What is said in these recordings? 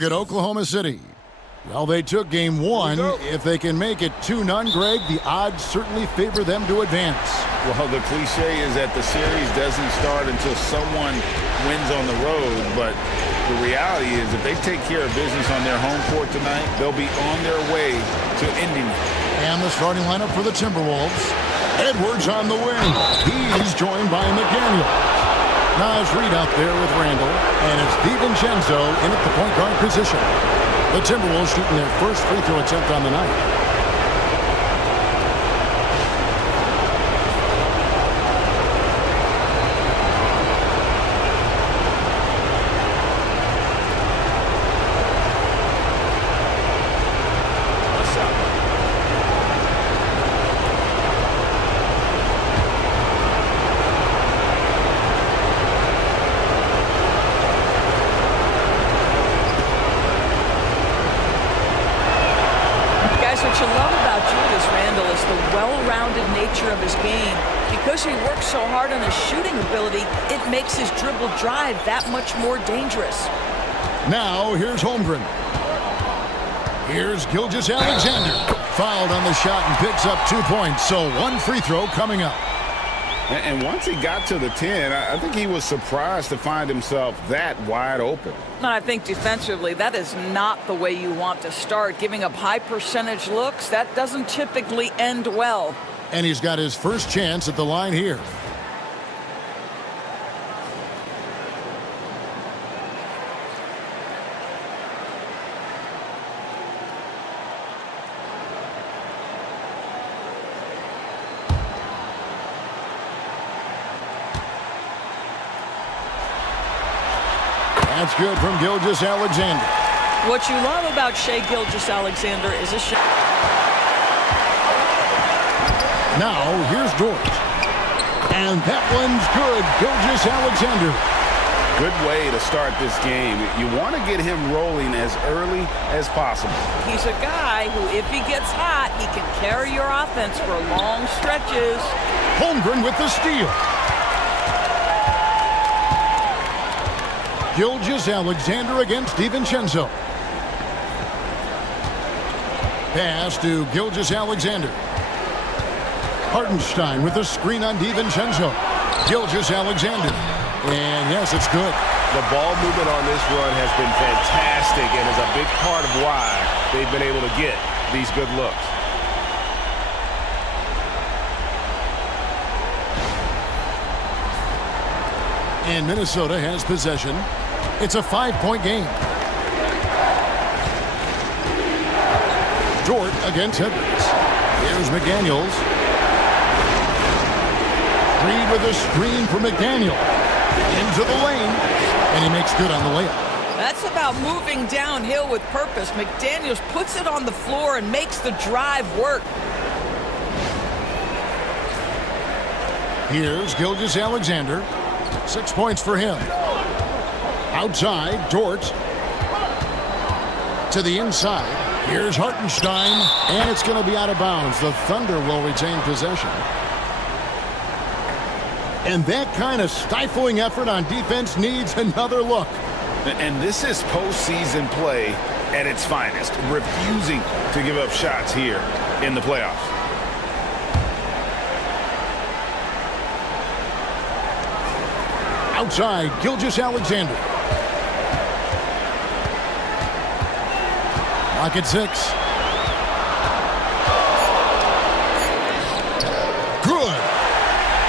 At Oklahoma City. Well, they took game one. If they can make it 2-0, Greg, the odds certainly favor them to advance. Well, the cliche is that the series doesn't start until someone wins on the road, but the reality is if they take care of business on their home court tonight, they'll be on their way to ending it. And the starting lineup for the Timberwolves. Edwards on the wing. He's joined by McDaniel. Nice read out there with Randall, and it's DiVincenzo in at the point guard position. The Timberwolves shooting their first free throw attempt on the night. What you love about Julius Randle is the well-rounded nature of his game. Because he works so hard on his shooting ability, it makes his dribble drive that much more dangerous. Now, here's Holmgren. Here's Gilgeous-Alexander. Fouled on the shot and picks up 2 points, so one free throw coming up. And once he got to the 10, I think he was surprised to find himself that wide open. I think defensively, that is not the way you want to start. Giving up high percentage looks, that doesn't typically end well. And he's got his first chance at the line here. That's good from Gilgeous-Alexander. What you love about Shai Gilgeous-Alexander is a shot. Now, here's Dort. And that one's good. Gilgeous-Alexander. Good way to start this game. You want to get him rolling as early as possible. He's a guy who, if he gets hot, he can carry your offense for long stretches. Holmgren with the steal. Gilgeous-Alexander against DiVincenzo. Pass to Gilgeous-Alexander. Hartenstein with the screen on DiVincenzo. Gilgeous-Alexander. And yes, it's good. The ball movement on this run has been fantastic and is a big part of why they've been able to get these good looks. And Minnesota has possession. It's a 5-point game. Dort against Edwards. Here's McDaniels. Reed with a screen for McDaniel. Into the lane. And he makes good on the layup. That's about moving downhill with purpose. McDaniels puts it on the floor and makes the drive work. Here's Gilgeous-Alexander. 6 points for him. Outside, Dort. To the inside. Here's Hartenstein. And it's going to be out of bounds. The Thunder will retain possession. And that kind of stifling effort on defense needs another look. And this is postseason play at its finest. Refusing to give up shots here in the playoffs. Outside, Gilgeous-Alexander. Lock at 6. Good.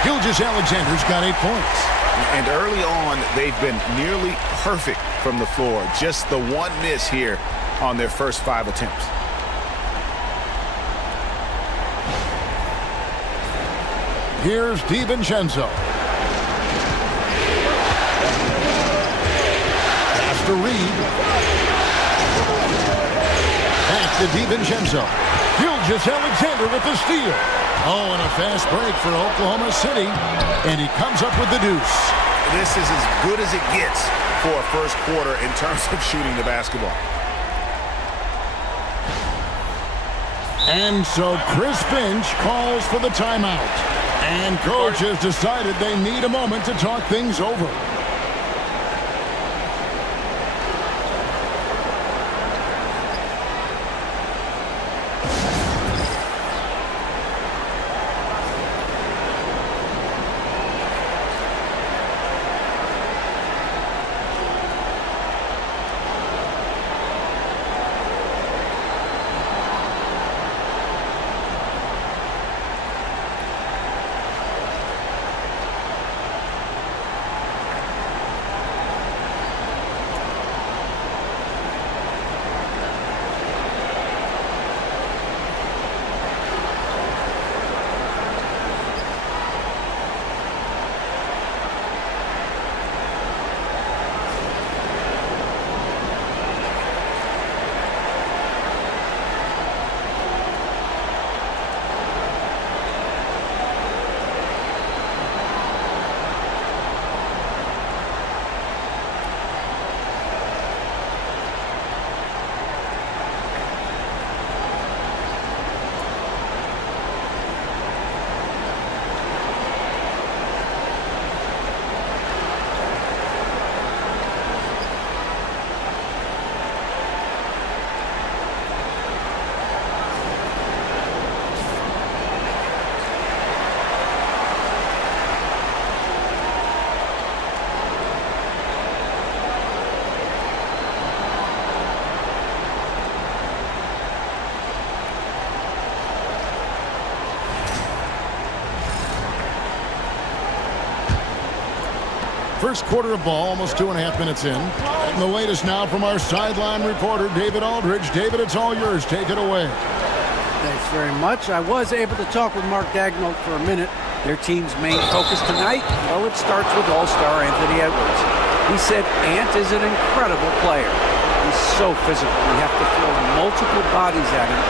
Gilgeous-Alexander's got 8 points. And early on, they've been nearly perfect from the floor. Just the one miss here on their first 5 attempts. Here's DiVincenzo. To Reed. Back to DiVincenzo. Gilgeous-Alexander with the steal. Oh, and a fast break for Oklahoma City. And he comes up with the deuce. This is as good as it gets for a first quarter in terms of shooting the basketball. And so Chris Finch calls for the timeout. And coach has decided they need a moment to talk things over. first quarter of ball, almost 2.5 minutes in. And the latest now from our sideline reporter, David Aldridge. David, it's all yours. Take it away. Thanks very much. I was able to talk with Mark Daigneault for a minute. Their team's main focus tonight, well, it starts with All-Star Anthony Edwards. He said Ant is an incredible player. He's so physical. We have to throw multiple bodies at him.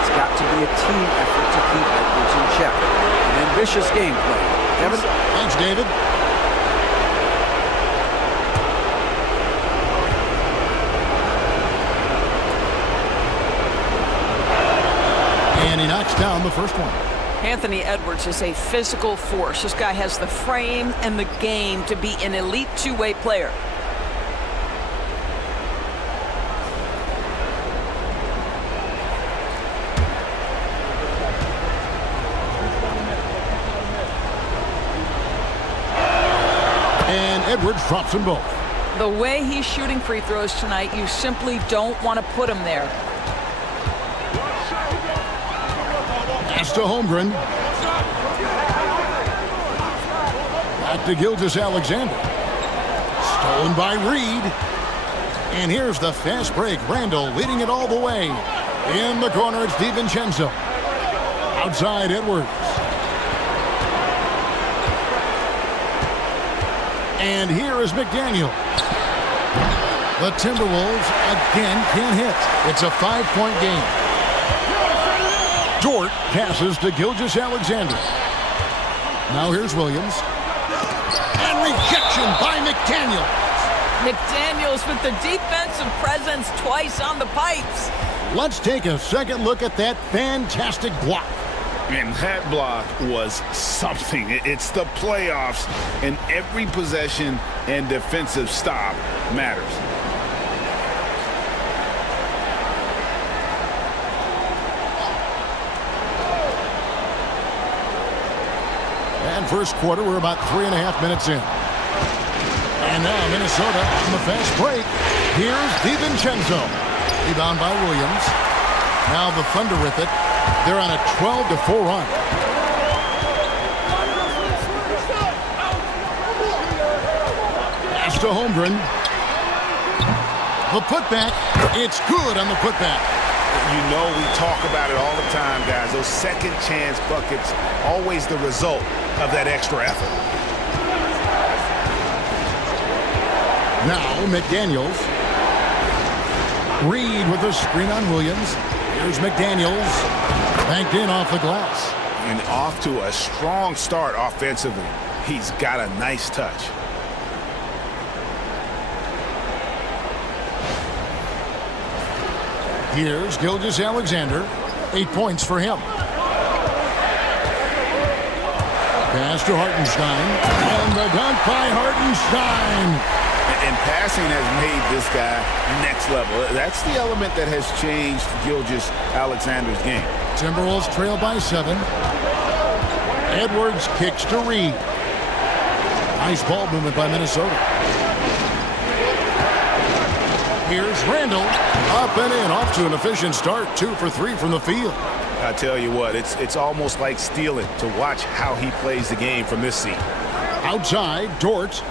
It's got to be a team effort to keep Edwards in check. An ambitious game plan. Kevin? Thanks, David. And he knocks down the first one. Anthony Edwards is a physical force. This guy has the frame and the game to be an elite two-way player. And Edwards drops them both. The way he's shooting free throws tonight, you simply don't want to put him there. Pass to Holmgren. Back to Gilgeous-Alexander. Stolen by Reed. And here's the fast break. Randall leading it all the way. In the corner, it's DiVincenzo. Outside, Edwards. And here is McDaniel. The Timberwolves again can't hit. It's a 5-point game. Dort passes to Gilgeous-Alexander. Now here's Williams. And rejection by McDaniel. McDaniels with the defensive presence twice on the pipes. Let's take a second look at that fantastic block. And that block was something. It's the playoffs, and every possession and defensive stop matters. And first quarter, we're about 3.5 minutes in. And now Minnesota on the fast break. Here's DiVincenzo. Rebound by Williams. Now the Thunder with it. They're on a 12-4 run. Pass to Holmgren. The putback. It's good on the putback. You know we talk about it all the time, guys. Those second chance buckets, always the result of that extra effort. Now McDaniels. Reed with a screen on Williams. Here's McDaniels. Banked in off the glass. And off to a strong start offensively. He's got a nice touch. Here's Gilgeous-Alexander. 8 points for him. Pass to Hartenstein. And the dunk by Hartenstein. And passing has made this guy next level. That's the element that has changed Gilgeous-Alexander's game. Timberwolves trail by 7. Edwards kicks to Reed. Nice ball movement by Minnesota. Here's Randall. Up and in. Off to an efficient start. 2 for 3 from the field. I tell you what, it's almost like stealing to watch how he plays the game from this seat. Outside, Dort.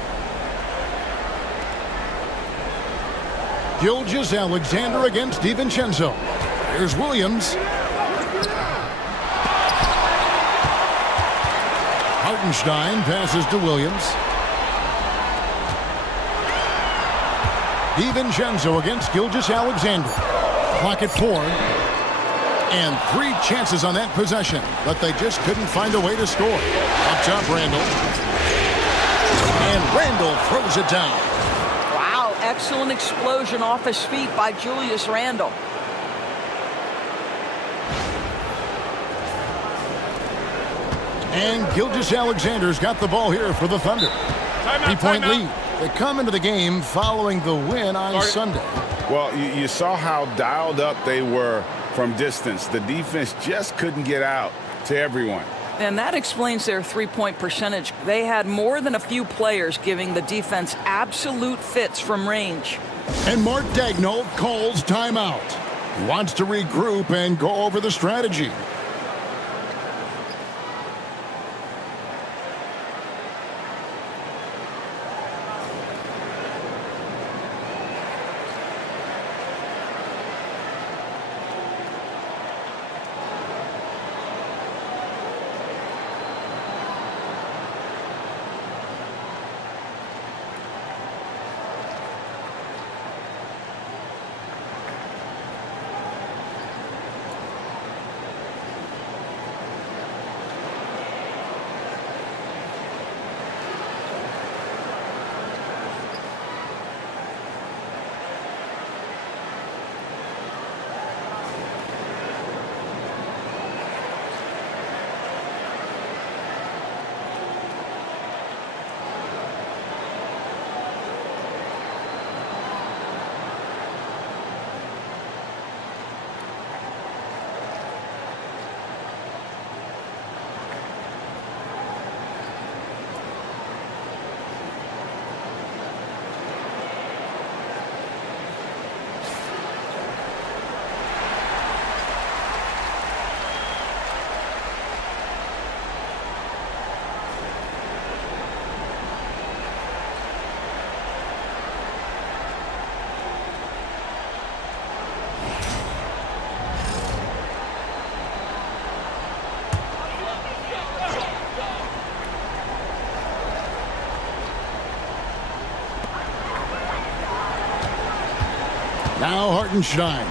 Gilgeous-Alexander against DiVincenzo. Here's Williams. Hartenstein passes to Williams. DiVincenzo against Gilgeous-Alexander. Clock at 4. And 3 chances on that possession, but they just couldn't find a way to score. Up top, Randall. And Randall throws it down. Wow, excellent explosion off his feet by Julius Randle. And Gilgeous-Alexander's got the ball here for the Thunder. 3-point lead. They come into the game following the win on Sunday. Well, you saw how dialed up they were from distance. The defense just couldn't get out to everyone. And that explains their three-point percentage. They had more than a few players giving the defense absolute fits from range. And Mark Daigneault calls timeout. He wants to regroup and go over the strategy. Now Hartenstein.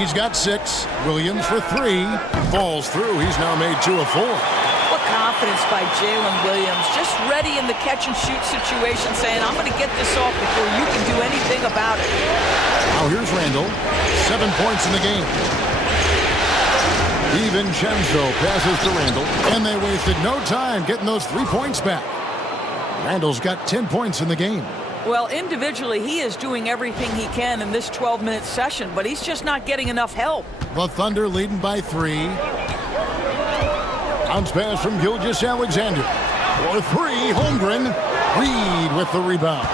He's got 6. Williams for 3. Falls through. He's now made 2 of 4. What confidence by Jalen Williams. Just ready in the catch-and-shoot situation, saying, I'm going to get this off before you can do anything about it. Now here's Randall. 7 points in the game. DiVincenzo passes to Randall, and they wasted no time getting those 3 points back. Randall's got 10 points in the game. Well, individually, he is doing everything he can in this 12-minute session, but he's just not getting enough help. The Thunder leading by 3. Bounce pass from Gilgeous-Alexander. For 3, Holmgren. Reed with the rebound.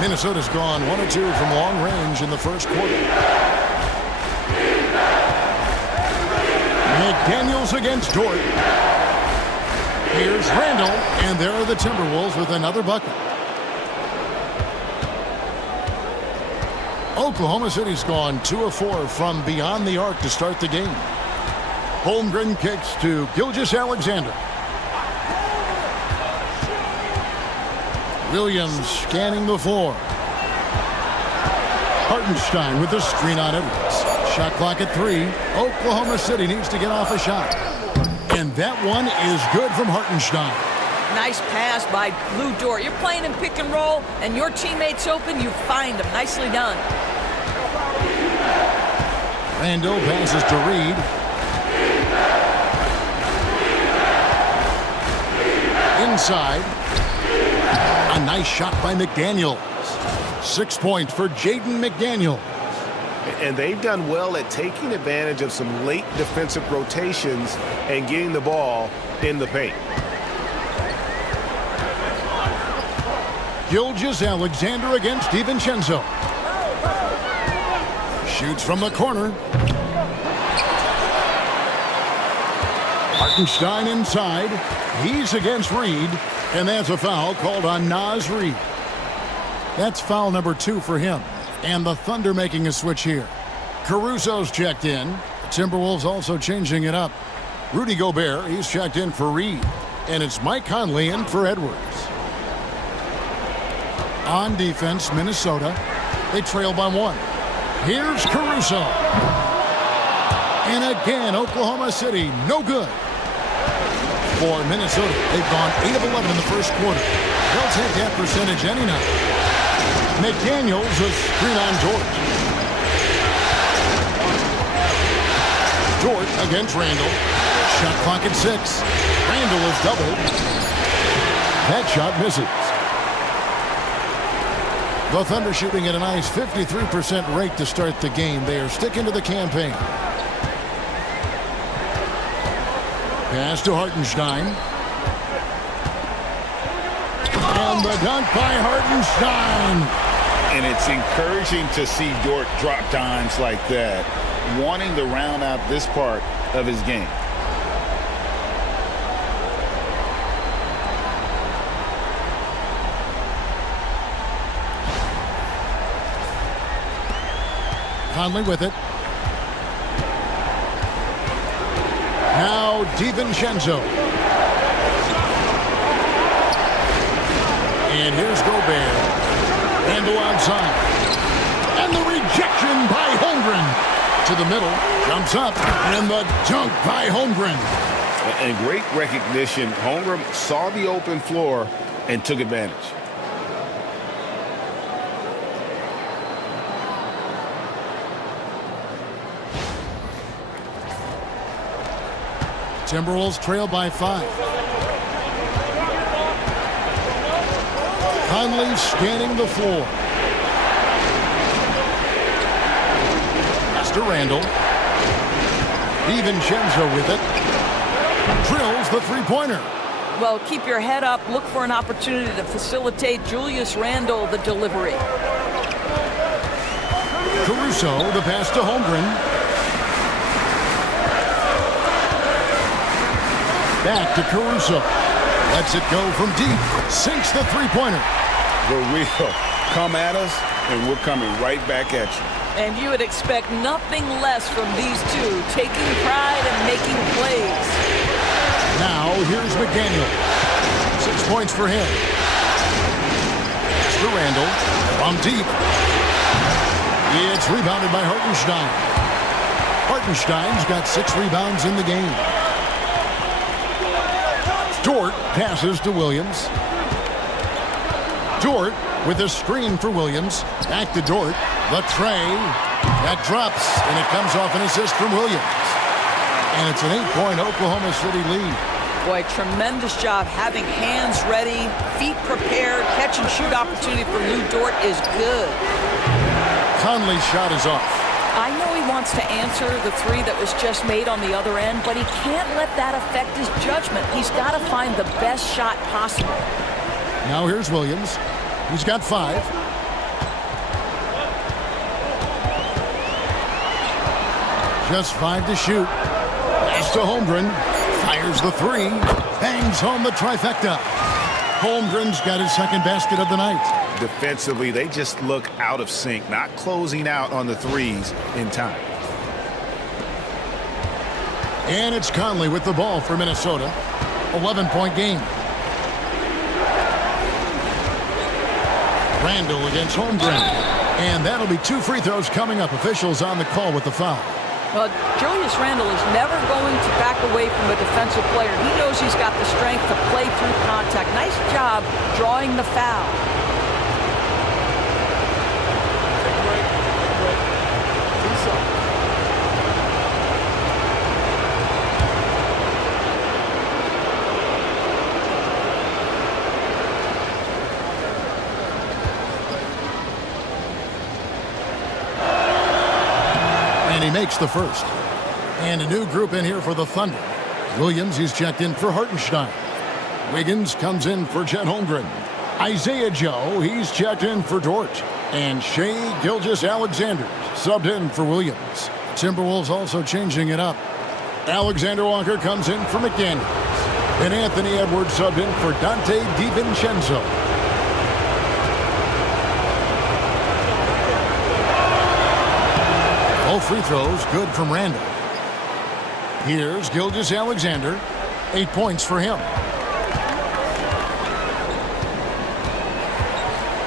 Minnesota's gone 1 of 2 from long range in the first quarter. McDaniels against Dort. Here's Randall, and there are the Timberwolves with another bucket. Oklahoma City's gone 2 of 4 from beyond the arc to start the game. Holmgren kicks to Gilgeous-Alexander. Williams scanning the floor. Hartenstein with the screen on Edwards. Shot clock at 3. Oklahoma City needs to get off a shot. And that one is good from Hartenstein. Nice pass by Lou Dort. You're playing in pick and roll, and your teammate's open, you find him. Nicely done. Randall passes to Reed. Inside. A nice shot by McDaniels. 6 points for Jaden McDaniels. And they've done well at taking advantage of some late defensive rotations and getting the ball in the paint. Gilgeous-Alexander against DiVincenzo. Shoots from the corner. Hartenstein inside. He's against Reed. And that's a foul called on Naz Reid. That's foul number 2 for him. And the Thunder making a switch here. Caruso's checked in. The Timberwolves also changing it up. Rudy Gobert, he's checked in for Reed. And it's Mike Conley in for Edwards. On defense, Minnesota. They trail by 1. Here's Caruso. And again, Oklahoma City, no good. For Minnesota, they've gone 8 of 11 in the first quarter. They'll take that percentage any night. McDaniels a screen on Dort. Dort against Randall. Shot clock at 6. Randall is doubled. That shot misses. The Thunder shooting at a nice 53% rate to start the game. They are sticking to the campaign. Pass to Hartenstein. And the dunk by Hartenstein. And it's encouraging to see Dort drop dimes like that, wanting to round out this part of his game. Conley with it. Now DiVincenzo. And here's Gobert. Randall outside. And the rejection by Holmgren. To the middle. Jumps up. And the dunk by Holmgren. And great recognition. Holmgren saw the open floor and took advantage. Timberwolves trail by 5. Conley scanning the floor. Pass to Randall. DiVincenzo with it. Drills the three-pointer. Well, keep your head up. Look for an opportunity to facilitate Julius Randle the delivery. Caruso, the pass to Holmgren. Back to Caruso. Lets it go from deep. Sinks the three-pointer. The real. Come at us, and we're coming right back at you. And you would expect nothing less from these two, taking pride and making plays. Now, here's McDaniel. 6 points for him. Pass to Randall. From deep. It's rebounded by Hartenstein. Hartenstein's got 6 rebounds in the game. Dort passes to Williams. Dort with a screen for Williams. Back to Dort. The tray. That drops, and it comes off an assist from Williams. And it's an 8-point Oklahoma City lead. Boy, tremendous job having hands ready, feet prepared, catch and shoot opportunity for Lou Dort is good. Conley's shot is off. I know he wants to answer the 3 that was just made on the other end, but he can't let that affect his judgment. He's got to find the best shot possible. Now here's Williams. He's got 5. Just 5 to shoot. Pass to Holmgren. Fires the 3. Bangs home the trifecta. Holmgren's got his second basket of the night. Defensively, they just look out of sync, not closing out on the threes in time. And it's Conley with the ball for Minnesota. 11-point game. Randall against Holmgren. And that'll be 2 free throws coming up. Officials on the call with the foul. Well, Julius Randle is never going to back away from a defensive player. He knows he's got the strength to play through contact. Nice job drawing the foul. And he makes the first. And a new group in here for the Thunder. Williams, he's checked in for Hartenstein. Wiggins comes in for Chet Holmgren. Isaiah Joe, he's checked in for Dort. And Shai Gilgeous-Alexander subbed in for Williams. Timberwolves also changing it up. Alexander Walker comes in for McDaniels. And Anthony Edwards subbed in for Dante DiVincenzo. All free throws good from Randall. Here's Gilgeous-Alexander. 8 points for him.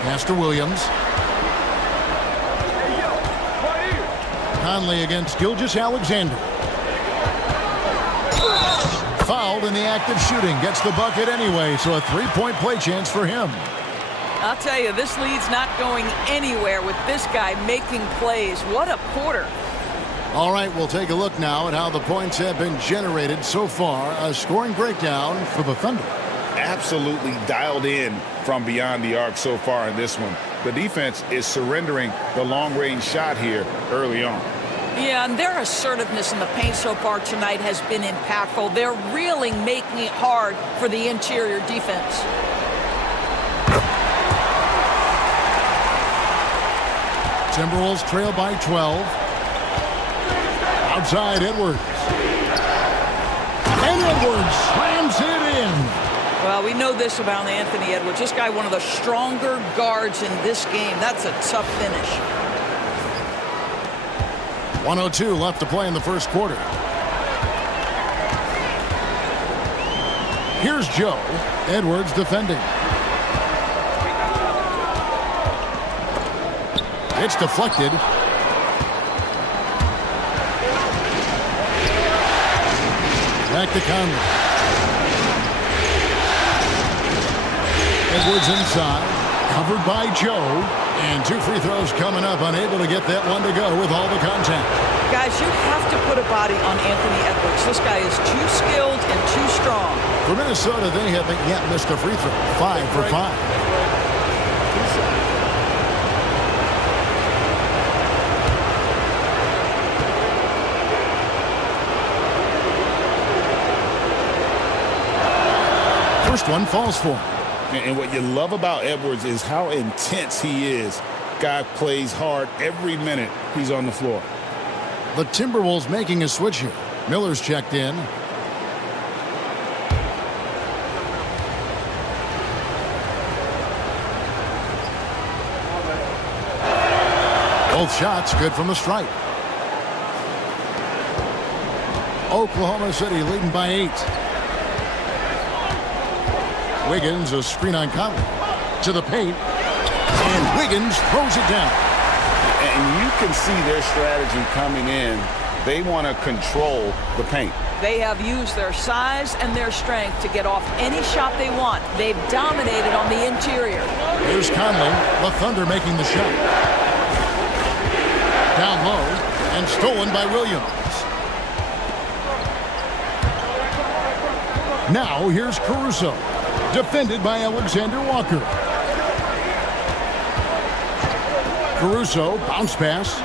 Pass to Williams. Conley against Gilgeous-Alexander. Fouled in the act of shooting. Gets the bucket anyway, so a 3-point play chance for him. I'll tell you, this lead's not going anywhere with this guy making plays. What a quarter. All right, we'll take a look now at how the points have been generated so far. A scoring breakdown for the Thunder. Absolutely dialed in from beyond the arc so far in this one. The defense is surrendering the long-range shot here early on. Yeah, and their assertiveness in the paint so far tonight has been impactful. They're really making it hard for the interior defense. Timberwolves trail by 12. Outside Edwards. And Edwards slams it in. Well, we know this about Anthony Edwards. This guy, one of the stronger guards in this game. That's a tough finish. 1:02 left to play in the first quarter. Here's Joe. Edwards defending. It's deflected. Back to Conley. Edwards inside. Covered by Joe. And 2 free throws coming up. Unable to get that one to go with all the contact. Guys, you have to put a body on Anthony Edwards. This guy is too skilled and too strong. For Minnesota, they haven't yet missed a free throw. 5 for 5. First one falls for him. And what you love about Edwards is how intense he is. Guy plays hard every minute he's on the floor. The Timberwolves making a switch here. Miller's checked in. Both shots good from the stripe. Oklahoma City leading by 8. Wiggins, a screen on Conley. To the paint. And Wiggins throws it down. And you can see their strategy coming in. They want to control the paint. They have used their size and their strength to get off any shot they want. They've dominated on the interior. Here's Conley, the Thunder making the shot. Down low and stolen by Williams. Now here's Caruso, defended by Alexander Walker. Caruso, bounce pass.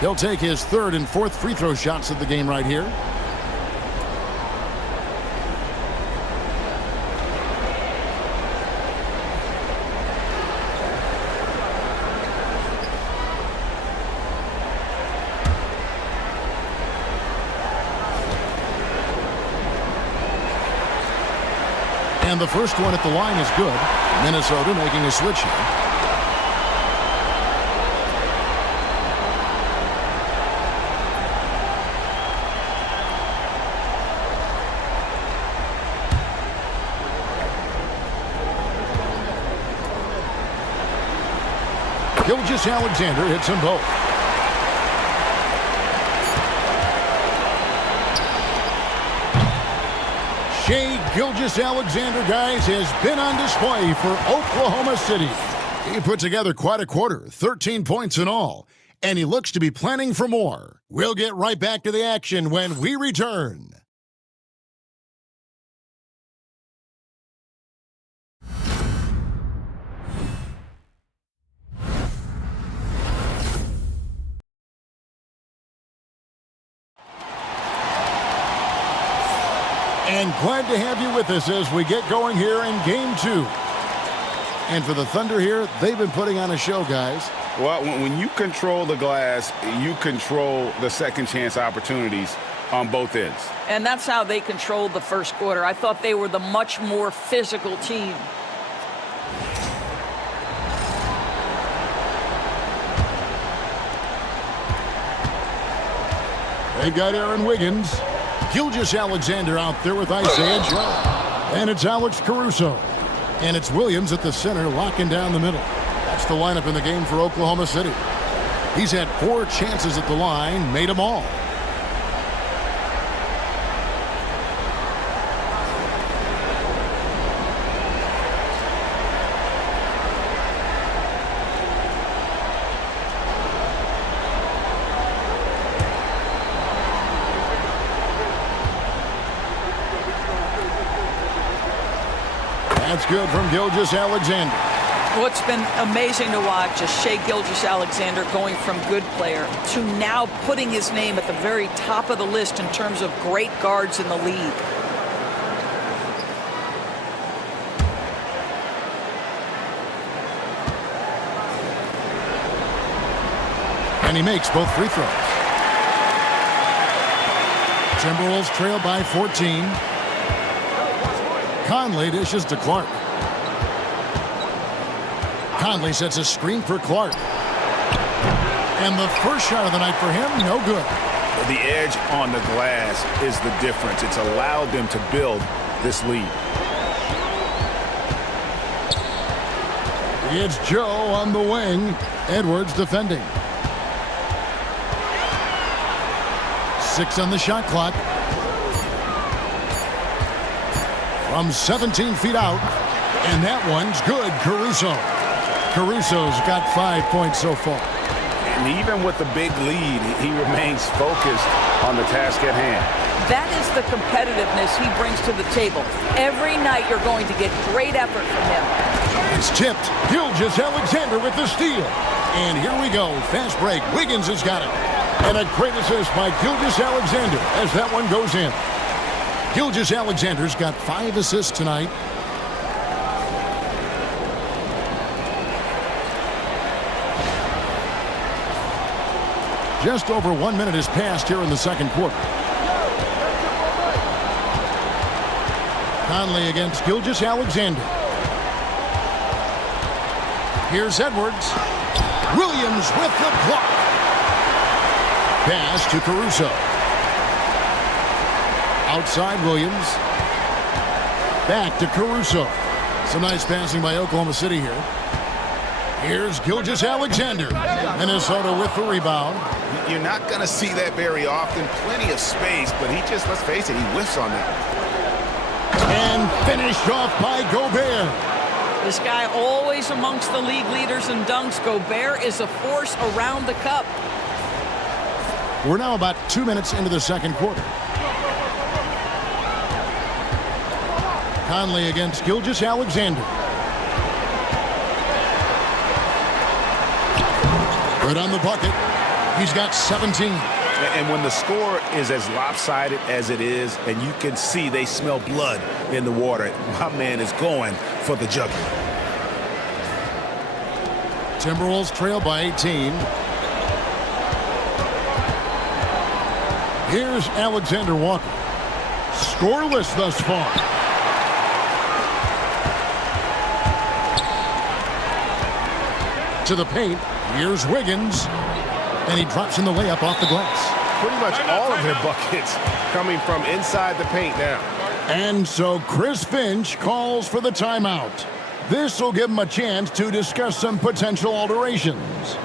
He'll take his third and fourth free throw shots of the game right here. And the first one at the line is good. Minnesota making a switch here. Alexander hits them both. Shai Gilgeous-Alexander, guys, has been on display for Oklahoma City. He put together quite a quarter, 13 points in all, and he looks to be planning for more. We'll get right back to the action when we return. And glad to have you with us as we get going here in Game 2. And for the Thunder here, they've been putting on a show, guys. Well, when you control the glass, you control the second chance opportunities on both ends. And that's how they controlled the first quarter. I thought they were the much more physical team. They've got Aaron Wiggins. Gilgeous-Alexander out there with Isaiah Joe. And it's Alex Caruso. And it's Williams at the center, locking down the middle. That's the lineup in the game for Oklahoma City. He's had 4 chances at the line, made them all. That's good from Gilgeous-Alexander. What's been amazing to watch is Shai Gilgeous-Alexander going from good player to now putting his name at the very top of the list in terms of great guards in the league. And he makes both free throws. Timberwolves trail by 14. Conley dishes to Clark. Conley sets a screen for Clark. And the first shot of the night for him, no good. The edge on the glass is the difference. It's allowed them to build this lead. It's Joe on the wing. Edwards defending. 6 on the shot clock. From 17 feet out. And that one's good, Caruso. Caruso's got 5 points so far. And even with the big lead, he remains focused on the task at hand. That is the competitiveness he brings to the table. Every night you're going to get great effort from him. It's tipped. Gilgeous-Alexander with the steal. And here we go. Fast break. Wiggins has got it. And a great assist by Gilgeous-Alexander as that one goes in. Gilgeous-Alexander's got 5 assists tonight. Just over 1 minute has passed here in the second quarter. Conley against Gilgeous-Alexander. Here's Edwards. Williams with the block. Pass to Caruso. Outside Williams. Back to Caruso. Some nice passing by Oklahoma City here. Here's Gilgeous-Alexander. Minnesota with the rebound. You're not going to see that very often. Plenty of space, but he just, let's face it, he whiffs on that. And finished off by Gobert. This guy always amongst the league leaders in dunks. Gobert is a force around the cup. We're now about 2 minutes into the second quarter. Conley against Gilgeous-Alexander. Right on the bucket. He's got 17. And when the score is as lopsided as it is, and you can see they smell blood in the water, my man is going for the jugular. Timberwolves trail by 18. Here's Alexander Walker. Scoreless thus far. To the paint. Here's Wiggins. And he drops in the layup off the glass. Pretty much all of their buckets coming from inside the paint now. And so Chris Finch calls for the timeout. This will give him a chance to discuss some potential alterations.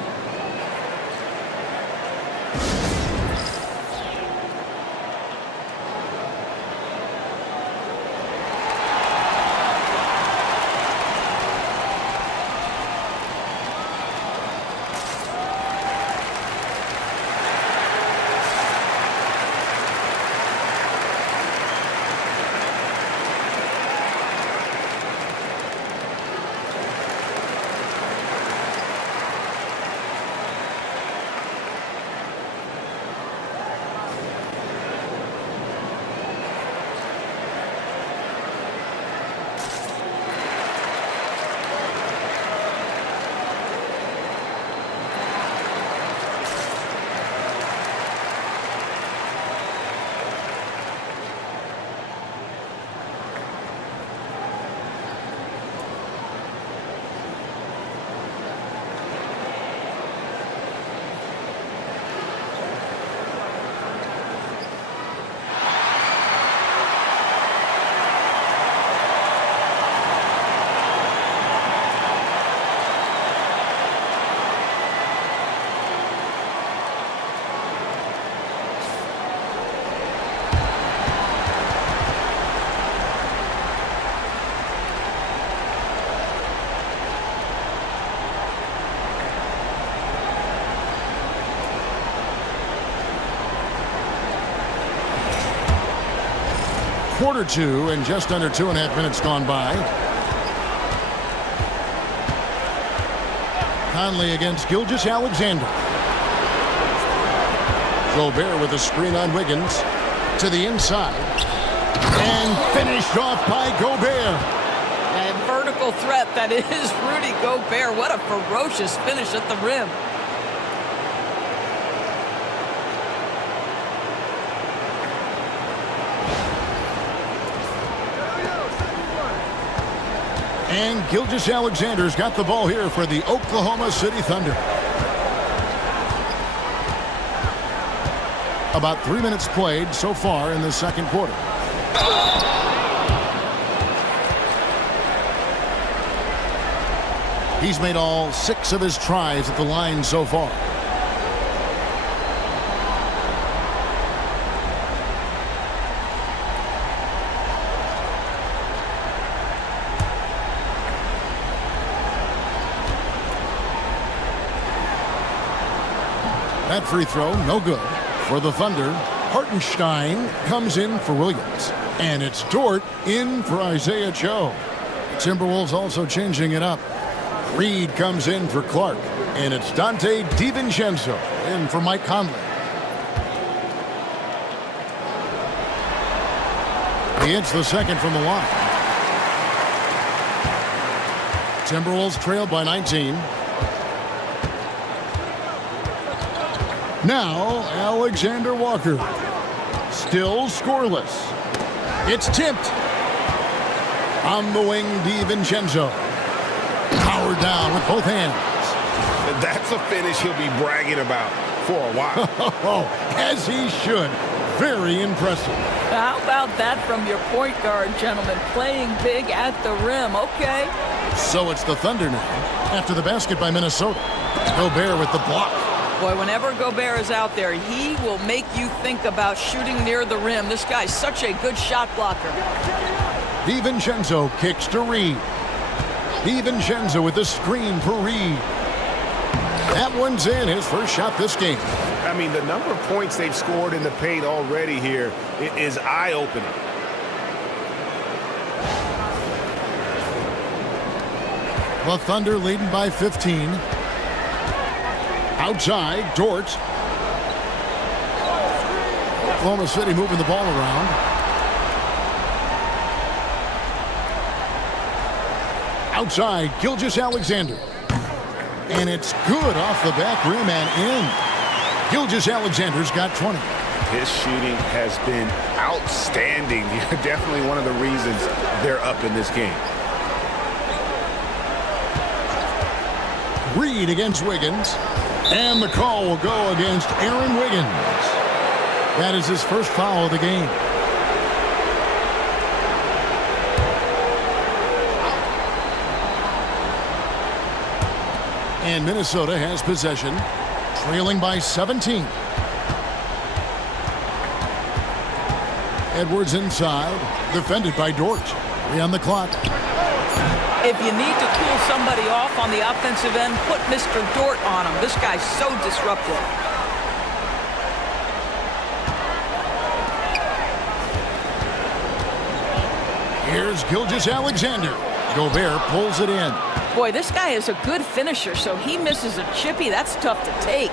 Quarter two and just under 2.5 minutes gone by. Conley against Gilgeous-Alexander. Gobert with a screen on Wiggins to the inside. And finished off by Gobert. A vertical threat that is Rudy Gobert. What a ferocious finish at the rim. And Gilgeous-Alexander's got the ball here for the Oklahoma City Thunder. About 3 minutes played so far in the second quarter. He's made all 6 of his tries at the line so far. That free throw, no good. For the Thunder, Hartenstein comes in for Williams. And it's Dort in for Isaiah Joe. Timberwolves also changing it up. Reed comes in for Clark. And it's Dante DiVincenzo in for Mike Conley. He hits the second from the line. Timberwolves trail by 19. Now, Alexander Walker. Still scoreless. It's tipped. On the wing, DiVincenzo. Powered down with both hands. That's a finish he'll be bragging about for a while. As he should. very impressive. How about that from your point guard, gentlemen? Playing big at the rim. Okay. So it's the Thunder now, after the basket by Minnesota. Gobert with the block. Boy, whenever Gobert is out there, he will make you think about shooting near the rim. This guy's such a good shot blocker. DiVincenzo kicks to Reed. DiVincenzo with the screen for Reed. That one's in, his first shot this game. I mean, the number of points they've scored in the paint already here is eye-opening. The Thunder leading by 15. Outside, Dort. Oklahoma City moving the ball around. Outside, Gilgeous-Alexander. And it's good off the back rim and in. Gilgeous-Alexander's got 20. His shooting has been outstanding. Definitely one of the reasons they're up in this game. Reed against Wiggins. And the call will go against Aaron Wiggins. That is his first foul of the game. And Minnesota has possession, trailing by 17. Edwards inside, defended by Dort. 3 on the clock. If you need to cool somebody off on the offensive end, put Mr. Dort on him. This guy's so disruptive. Here's Gilgeous-Alexander. Gobert pulls it in. Boy, this guy is a good finisher, so he misses a chippy. That's tough to take.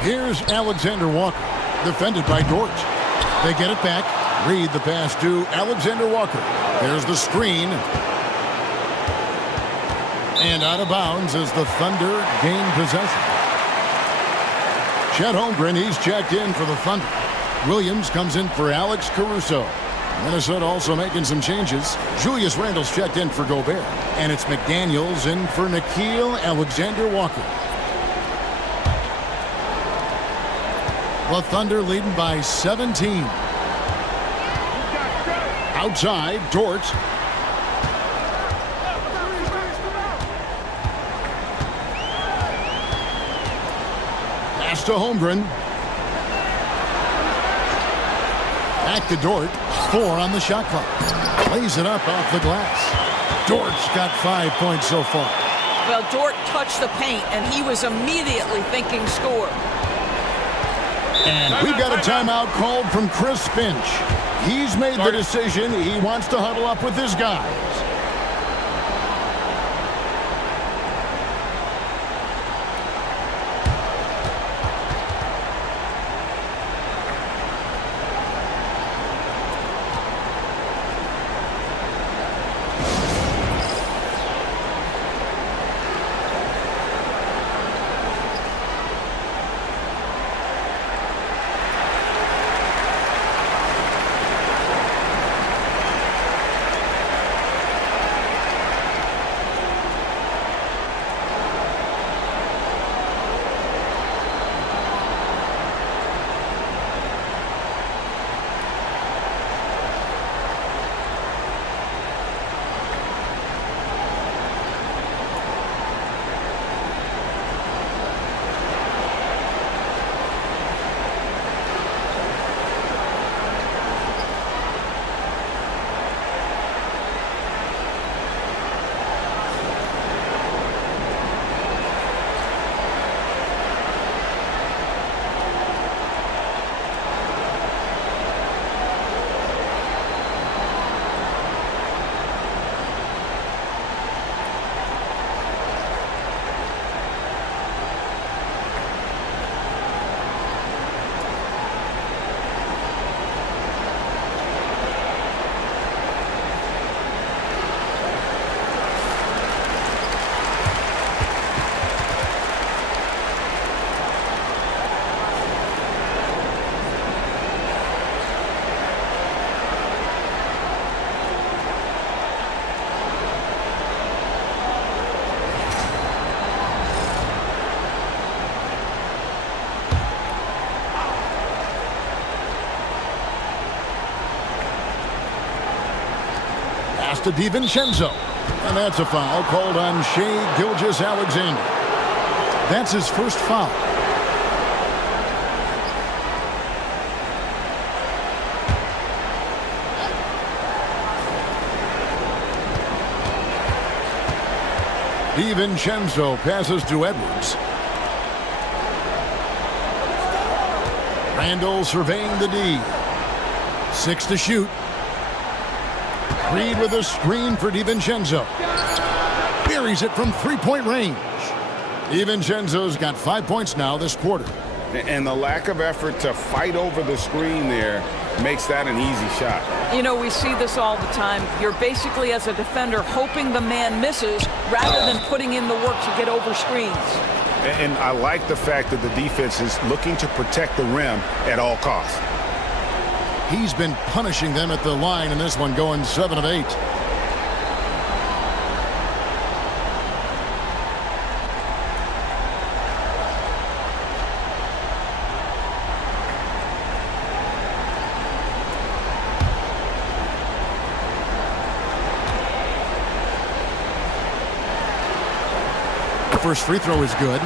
Here's Alexander Walker, defended by Dort. They get it back. Reed the pass to Alexander Walker. There's the screen. And out of bounds as the Thunder gain possession. Chet Holmgren, he's checked in for the Thunder. Williams comes in for Alex Caruso. Minnesota also making some changes. Julius Randle's checked in for Gobert. And it's McDaniels in for Nickeil Alexander-Walker. The Thunder leading by 17. Outside, Dort. Pass to Holmgren. Back to Dort. 4 on the shot clock. Plays it up off the glass. Dort's got 5 points so far. Well, Dort touched the paint, and he was immediately thinking score. And we've got a timeout called from Chris Finch. He's made the decision. He wants to huddle up with his guys. Pass to DiVincenzo. And that's a foul called on Shai Gilgeous-Alexander. That's his first foul. DiVincenzo passes to Edwards. Randall surveying the D. 6 to shoot. Reed with a screen for DiVincenzo. Buries it from three-point range. DiVincenzo's got 5 points now this quarter. And the lack of effort to fight over the screen there makes that an easy shot. You know, we see this all the time. You're basically, as a defender, hoping the man misses rather than putting in the work to get over screens. And I like the fact that the defense is looking to protect the rim at all costs. He's been punishing them at the line in this one, going 7 of 8. The first free throw is good.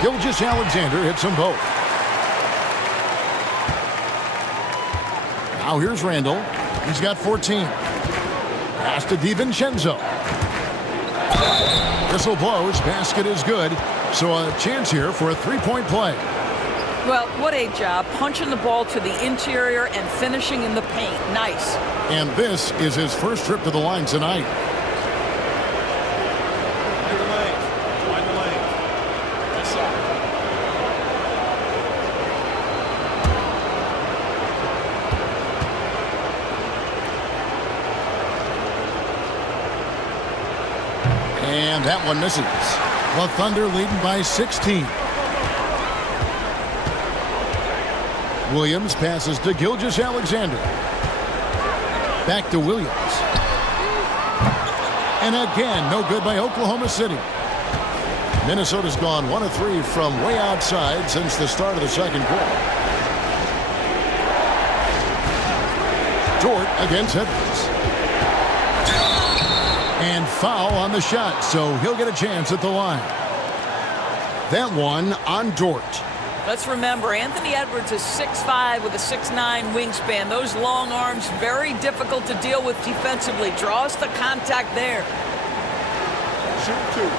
Gilgeous-Alexander hits them both. Now here's Randall. He's got 14. Pass to DiVincenzo. Whistle blows. Basket is good. So a chance here for a three-point play. Well, what a job. Punching the ball to the interior and finishing in the paint. Nice. And this is his first trip to the line tonight. And that one misses. The Thunder leading by 16. Williams passes to Gilgeous-Alexander. Back to Williams. And again, no good by Oklahoma City. Minnesota's gone 1 of 3 from way outside since the start of the second quarter. Dort against Edwards. And foul on the shot, so he'll get a chance at the line. That one on Dort. Let's remember, Anthony Edwards is 6'5" with a 6'9" wingspan. Those long arms, very difficult to deal with defensively. Draws the contact there. Shoot 2.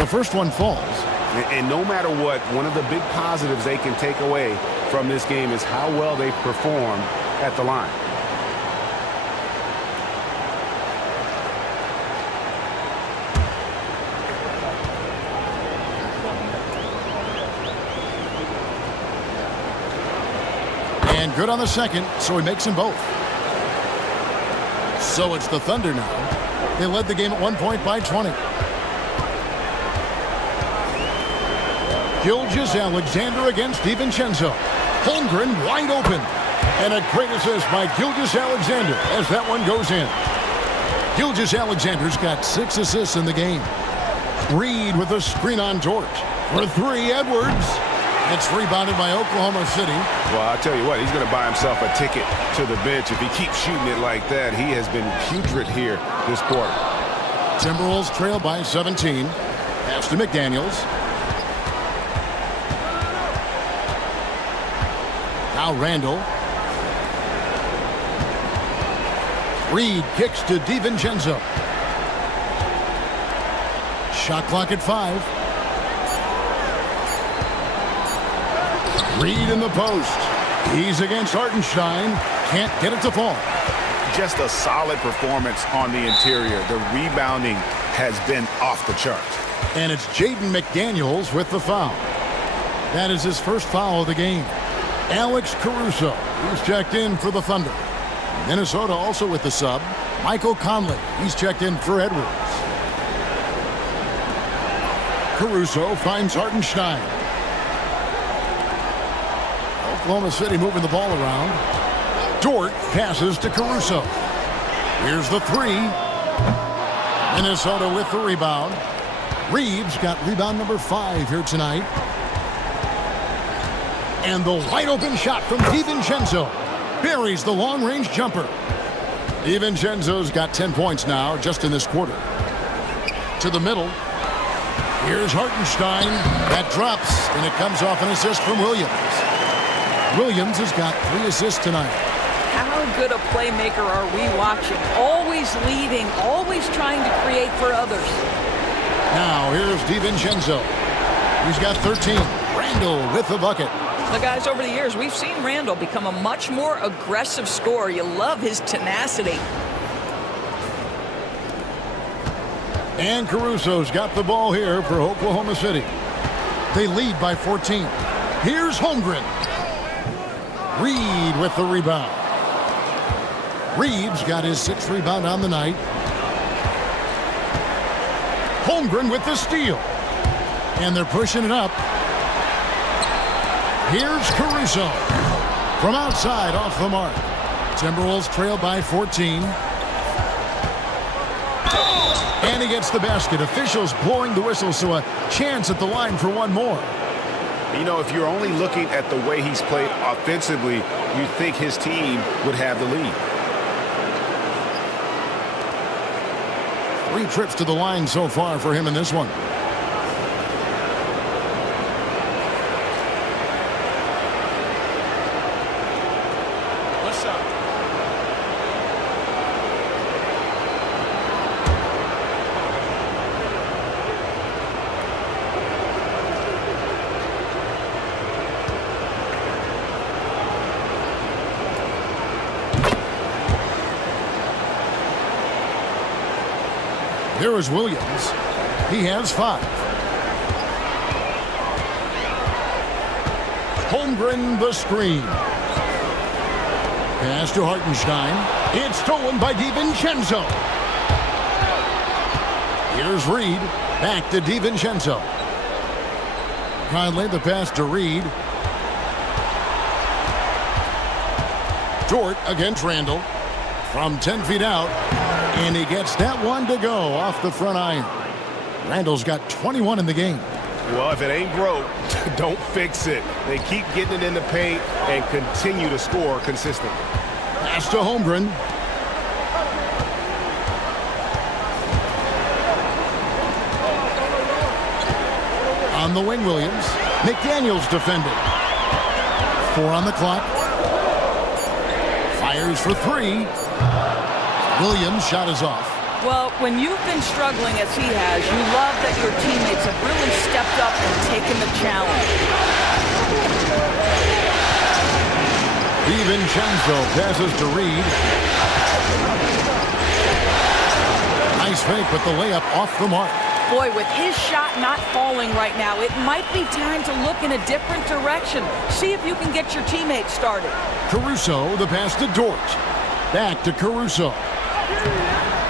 The first one falls. And no matter what, one of the big positives they can take away from this game is how well they perform at the line. And good on the second, so he makes them both. So it's the Thunder now. They led the game at 1 point by 20. Gilgeous-Alexander against DiVincenzo. Holmgren wide open. And a great assist by Gilgeous-Alexander as that one goes in. Gilgeous-Alexander's got 6 assists in the game. Reed with a screen on Dort. For 3, Edwards. It's rebounded by Oklahoma City. Well, I'll tell you what, he's going to buy himself a ticket to the bench. If he keeps shooting it like that, he has been putrid here this quarter. Timberwolves trail by 17. Pass to McDaniels. Now Randall. Reed kicks to DiVincenzo. Shot clock at 5. Reed in the post. He's against Hartenstein. Can't get it to fall. Just a solid performance on the interior. The rebounding has been off the charts. And it's Jaden McDaniels with the foul. That is his first foul of the game. Alex Caruso, who's checked in for the Thunder. Minnesota also with the sub. Michael Conley, he's checked in for Edwards. Caruso finds Hartenstein. Oklahoma City moving the ball around. Dort passes to Caruso. Here's the three. Minnesota with the rebound. Reeves got rebound number 5 here tonight. And the wide open shot from DiVincenzo buries the long-range jumper. DiVincenzo's got 10 points now just in this quarter. To the middle. Here's Hartenstein. That drops, and it comes off an assist from Williams. Williams has got 3 assists tonight. How good a playmaker are we watching? Always leading, always trying to create for others. Now here's DiVincenzo. He's got 13. Randall with the bucket. The guys, over the years, we've seen Randall become a much more aggressive scorer. You love his tenacity. And Caruso's got the ball here for Oklahoma City. They lead by 14. Here's Holmgren. Reed with the rebound. Reeves got his 6th rebound on the night. Holmgren with the steal. And they're pushing it up. Here's Caruso. From outside, off the mark. Timberwolves trail by 14. And he gets the basket. Officials blowing the whistle, so a chance at the line for one more. You know, if you're only looking at the way he's played offensively, you'd think his team would have the lead. 3 trips to the line so far for him in this one. What's up? Here is Williams. He has 5. Holmgren the screen. Pass to Hartenstein. It's stolen by DiVincenzo. Here's Reed. Back to DiVincenzo. Conley the pass to Reed. Dort against Randall. From 10 feet out. And he gets that one to go off the front iron. Randall's got 21 in the game. Well, if it ain't broke, don't fix it. They keep getting it in the paint and continue to score consistently. Pass to Holmgren. On the wing, Williams. McDaniels defended. 4 on the clock. Fires for 3. Williams' shot is off. Well, when you've been struggling as he has, you love that your teammates have really stepped up and taken the challenge. DiVincenzo passes to Reed. Nice fake, but the layup off the mark. Boy, with his shot not falling right now, it might be time to look in a different direction. See if you can get your teammates started. Caruso, the pass to Dort. Back to Caruso.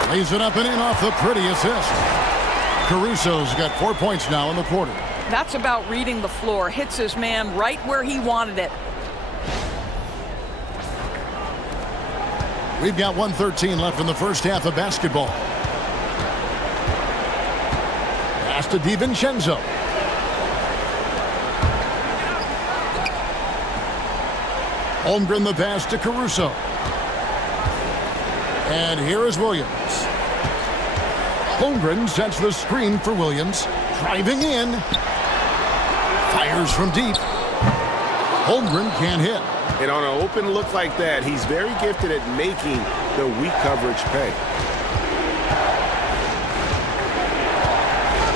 Lays it up and in off the pretty assist. Caruso's got 4 points now in the quarter. That's about reading the floor. Hits his man right where he wanted it. We've got 1:13 left in the first half of basketball. Pass to DiVincenzo. Holmgren the pass to Caruso. And here is Williams. Holmgren sets the screen for Williams. Driving in. Fires from deep. Holmgren can't hit. And on an open look like that, he's very gifted at making the weak coverage pay.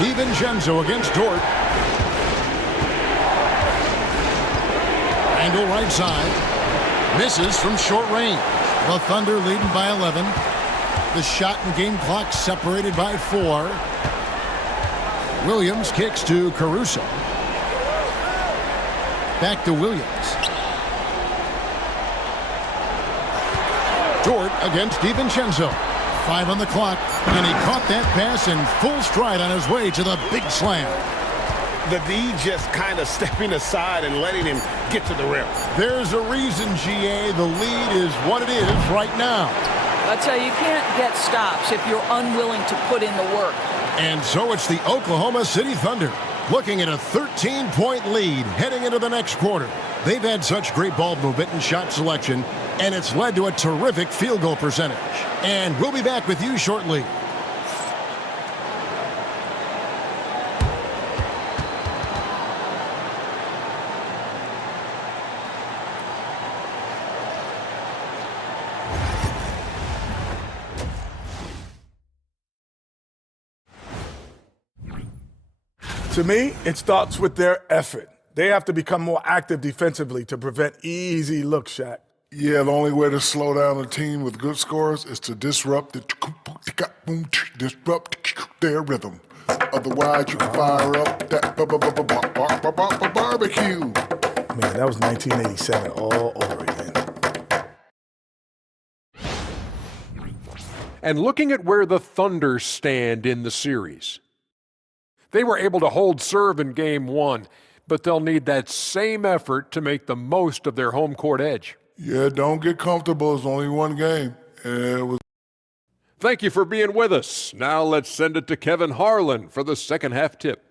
DiVincenzo against Dort. Randall right side. Misses from short range. The Thunder leading by 11. The shot and game clock separated by 4. Williams kicks to Caruso. Back to Williams. Dort against DiVincenzo. 5 on the clock, and he caught that pass in full stride on his way to the big slam. The D just kind of stepping aside and letting him get to the rim. There's a reason, GA, the lead is what it is right now. I'll tell you, you can't get stops if you're unwilling to put in the work. And so it's the Oklahoma City Thunder looking at a 13-point lead heading into the next quarter. They've had such great ball movement and shot selection, and it's led to a terrific field goal percentage. And we'll be back with you shortly. To me, it starts with their effort. They have to become more active defensively to prevent easy looks, Shaq. Yeah, the only way to slow down a team with good scores is to disrupt their rhythm. Otherwise, you can fire up that barbecue. Man, that was 1987 all over again. And looking at where the Thunder stand in the series. They were able to hold serve in Game 1, but they'll need that same effort to make the most of their home court edge. Yeah, don't get comfortable. It's only one game. Thank you for being with us. Now let's send it to Kevin Harlan for the second half tip.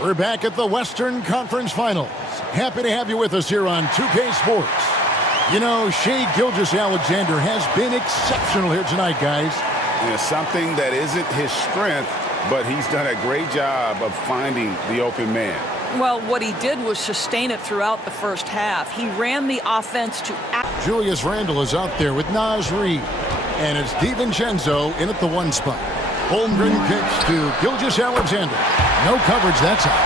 We're back at the Western Conference Finals. Happy to have you with us here on 2K Sports. You know, Shai Gilgeous-Alexander has been exceptional here tonight, guys. Yeah, something that isn't his strength, but he's done a great job of finding the open man. Well, what he did was sustain it throughout the first half. He ran the offense to... Julius Randle is out there with Naz Reid. And it's DiVincenzo in at the 1 spot. Holmgren kicks to Gilgeous-Alexander. No coverage that time.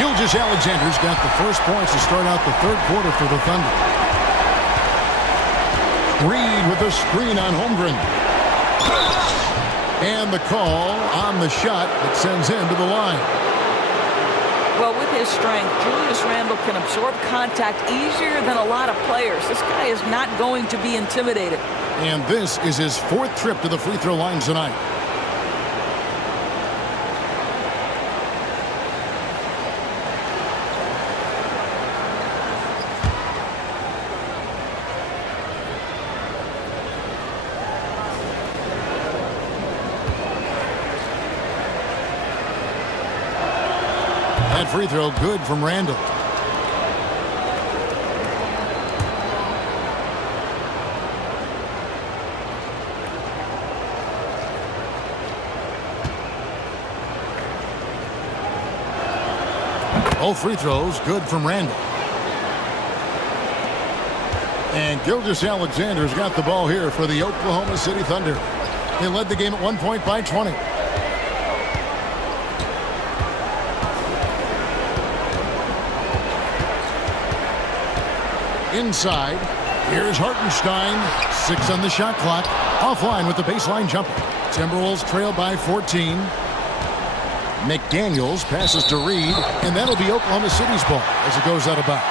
Gilgeous-Alexander's got the first points to start out the third quarter for the Thunder. Reid with a screen on Holmgren. And the call on the shot that sends him to the line. Well, with his strength, Julius Randle can absorb contact easier than a lot of players. This guy is not going to be intimidated. And this is his 4th trip to the free throw line tonight. That free throw good from Randle. Both free throws good from Randle. And Gilgeous-Alexander's got the ball here for the Oklahoma City Thunder. They led the game at 1 point by 20. Inside, here's Hartenstein. 6 on the shot clock. Offline with the baseline jumper. Timberwolves trail by 14. McDaniels passes to Reid, and that'll be Oklahoma City's ball as it goes out of bounds.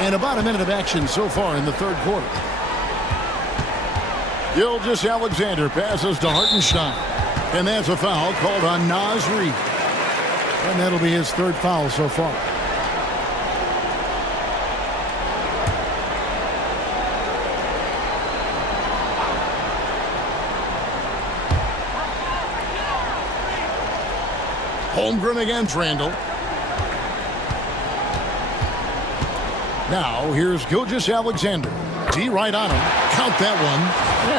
And about a minute of action so far in the third quarter. Gilgeous-Alexander passes to Hartenstein. And that's a foul called on Naz Reid. And that'll be his 3rd foul so far. Holmgren against Randle. Now here's Gilgeous-Alexander. D right on him. Count that one.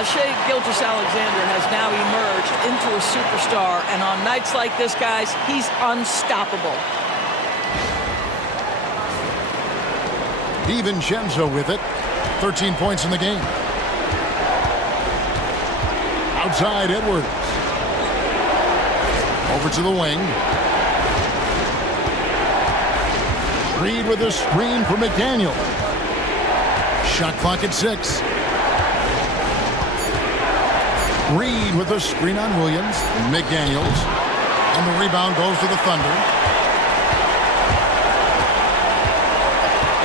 Shai Gilgeous-Alexander has now emerged into a superstar, and on nights like this, guys, he's unstoppable. DiVincenzo with it. 13 points in the game. Outside Edwards. Over to the wing. Reed with a screen for McDaniel. Shot clock at 6. Reed with a screen on Williams. McDaniels. And the rebound goes to the Thunder.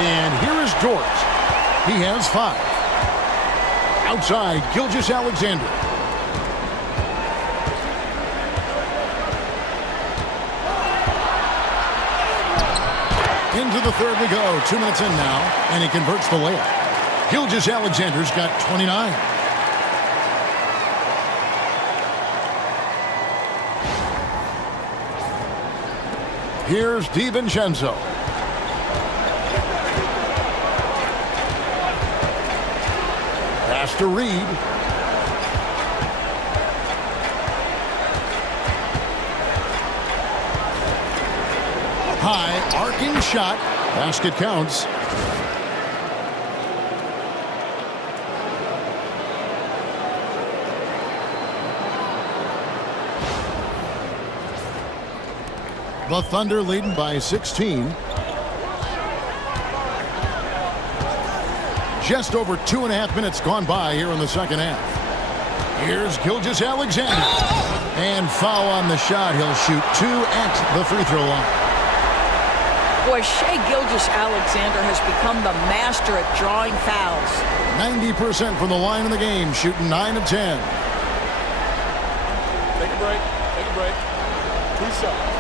And here is Dort. He has 5. Outside, Gilgeous-Alexander. Into the third we go. 2 minutes in now, and he converts the layup. Gilgeous-Alexander's got 29. Here's DiVincenzo. Pass to Reed. High arcing shot. Basket counts. The Thunder leading by 16. Just over 2.5 minutes gone by here in the second half. Here's Gilgeous-Alexander. And foul on the shot. He'll shoot 2 at the free throw line. Boy, Shai Gilgeous-Alexander has become the master at drawing fouls. 90% from the line in the game, shooting 9 of 10. Take a break. Take a break. 2 shots.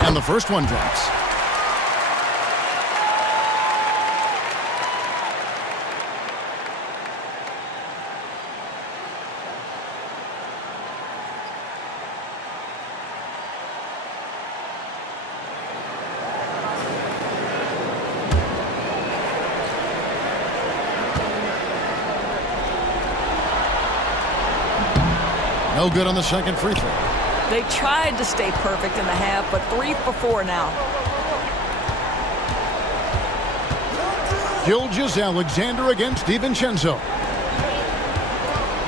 And the first one drops. No good on the second free throw. They tried to stay perfect in the half, but 3 for 4 now. Gilgeous-Alexander against DiVincenzo.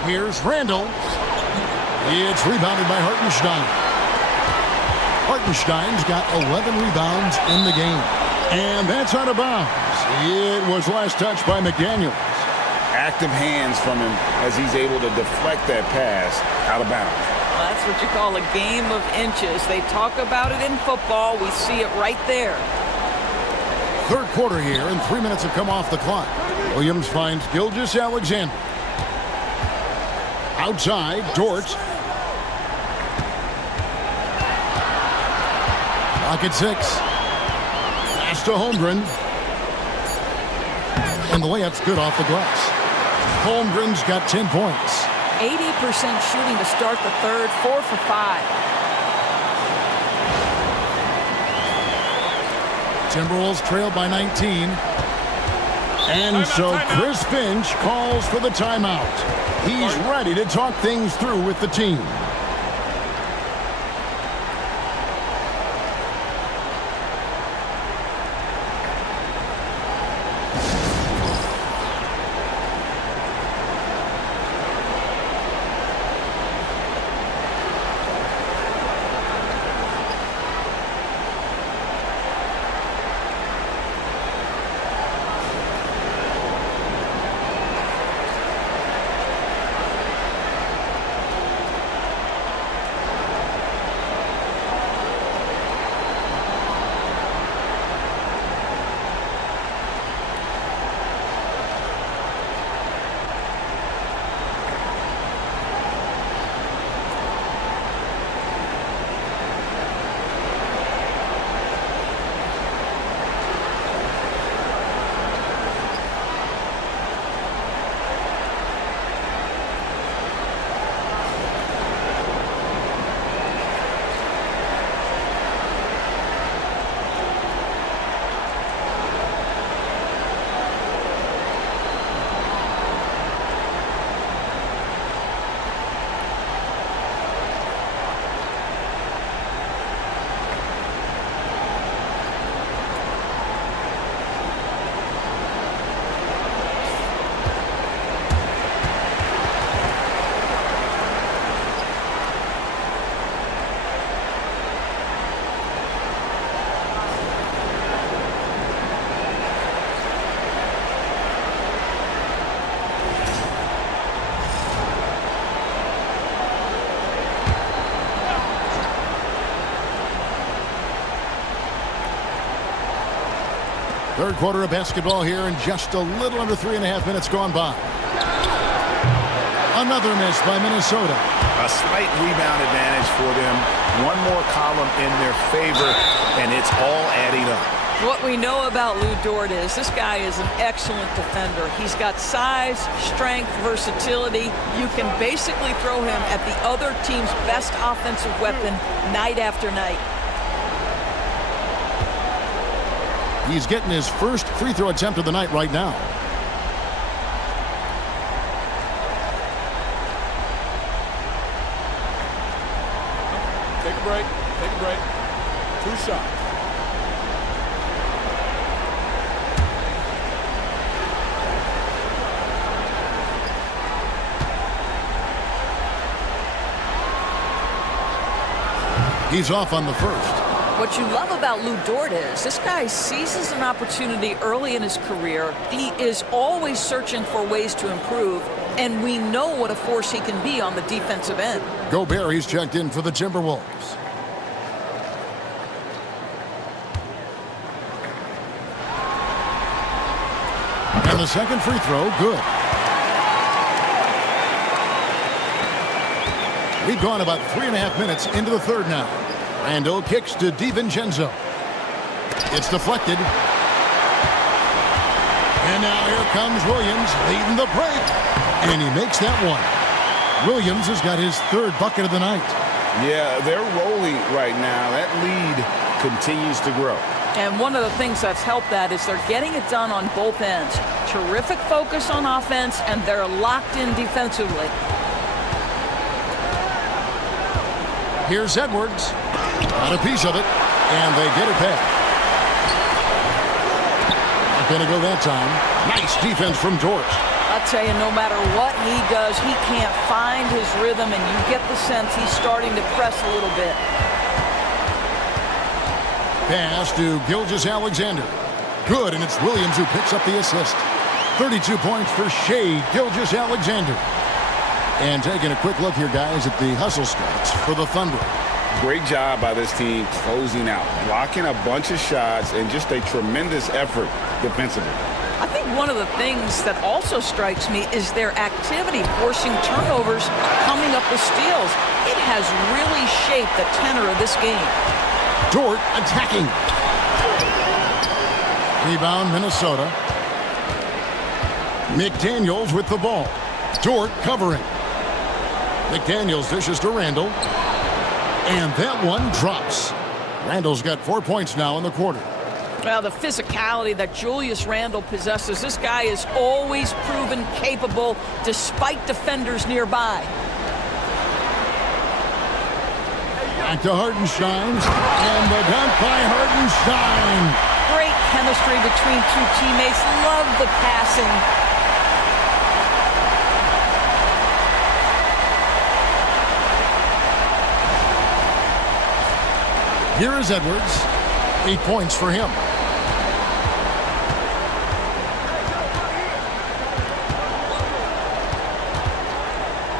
Here's Randall. It's rebounded by Hartenstein. Hartenstein's got 11 rebounds in the game. And that's out of bounds. It was last touched by McDaniel. Active hands from him as he's able to deflect that pass out of bounds. Well, that's what you call a game of inches. They talk about it in football. We see it right there. Third quarter here, and 3 minutes have come off the clock. Williams finds Gilgeous-Alexander. Outside, Dort. Clock at 6. Pass to Holmgren. And the layup's good off the glass. Holmgren's got 10 points. 80% shooting to start the third, 4 for 5. Timberwolves trail by 19. And so Chris Finch calls for the timeout. He's ready to talk things through with the team. Third quarter of basketball here, and just a little under 3.5 minutes gone by. Another miss by Minnesota. A slight rebound advantage for them. One more column in their favor, and it's all adding up. What we know about Lou Dort is this guy is an excellent defender. He's got size, strength, versatility. You can basically throw him at the other team's best offensive weapon night after night. He's getting his first free throw attempt of the night right now. Take a break. Take a break. 2 shots. He's off on the first. What you love about Lou Dort is this guy seizes an opportunity early in his career. He is always searching for ways to improve, and we know what a force he can be on the defensive end. Gobert, he's checked in for the Timberwolves. And the second free throw, good. We've gone about 3.5 minutes into the third now. Randall kicks to DiVincenzo. It's deflected. And now here comes Williams leading the break. And he makes that one. Williams has got his third bucket of the night. Yeah, they're rolling right now. That lead continues to grow. And one of the things that's helped that is they're getting it done on both ends. Terrific focus on offense, and they're locked in defensively. Here's Edwards. Got a piece of it, and they get it back. Not going to go that time. Nice defense from Dort. I'll tell you, no matter what he does, he can't find his rhythm, and you get the sense he's starting to press a little bit. Pass to Gilgeous-Alexander. Good, and it's Williams who picks up the assist. 32 points for Shai Gilgeous-Alexander. And taking a quick look here, guys, at the hustle stats for the Thunder. Great job by this team closing out, blocking a bunch of shots, and just a tremendous effort defensively. I think one of the things that also strikes me is their activity, forcing turnovers, coming up with steals. It has really shaped the tenor of this game. Dort attacking. Rebound, Minnesota. McDaniels with the ball. Dort covering. McDaniels dishes to Randall. And that one drops. Randall's got 4 points now in the quarter. Well, the physicality that Julius Randle possesses, this guy is always proven capable despite defenders nearby. Back to Hartenstein. And the dunk by Hartenstein. Great chemistry between two teammates. Love the passing. Here is Edwards. 8 points for him.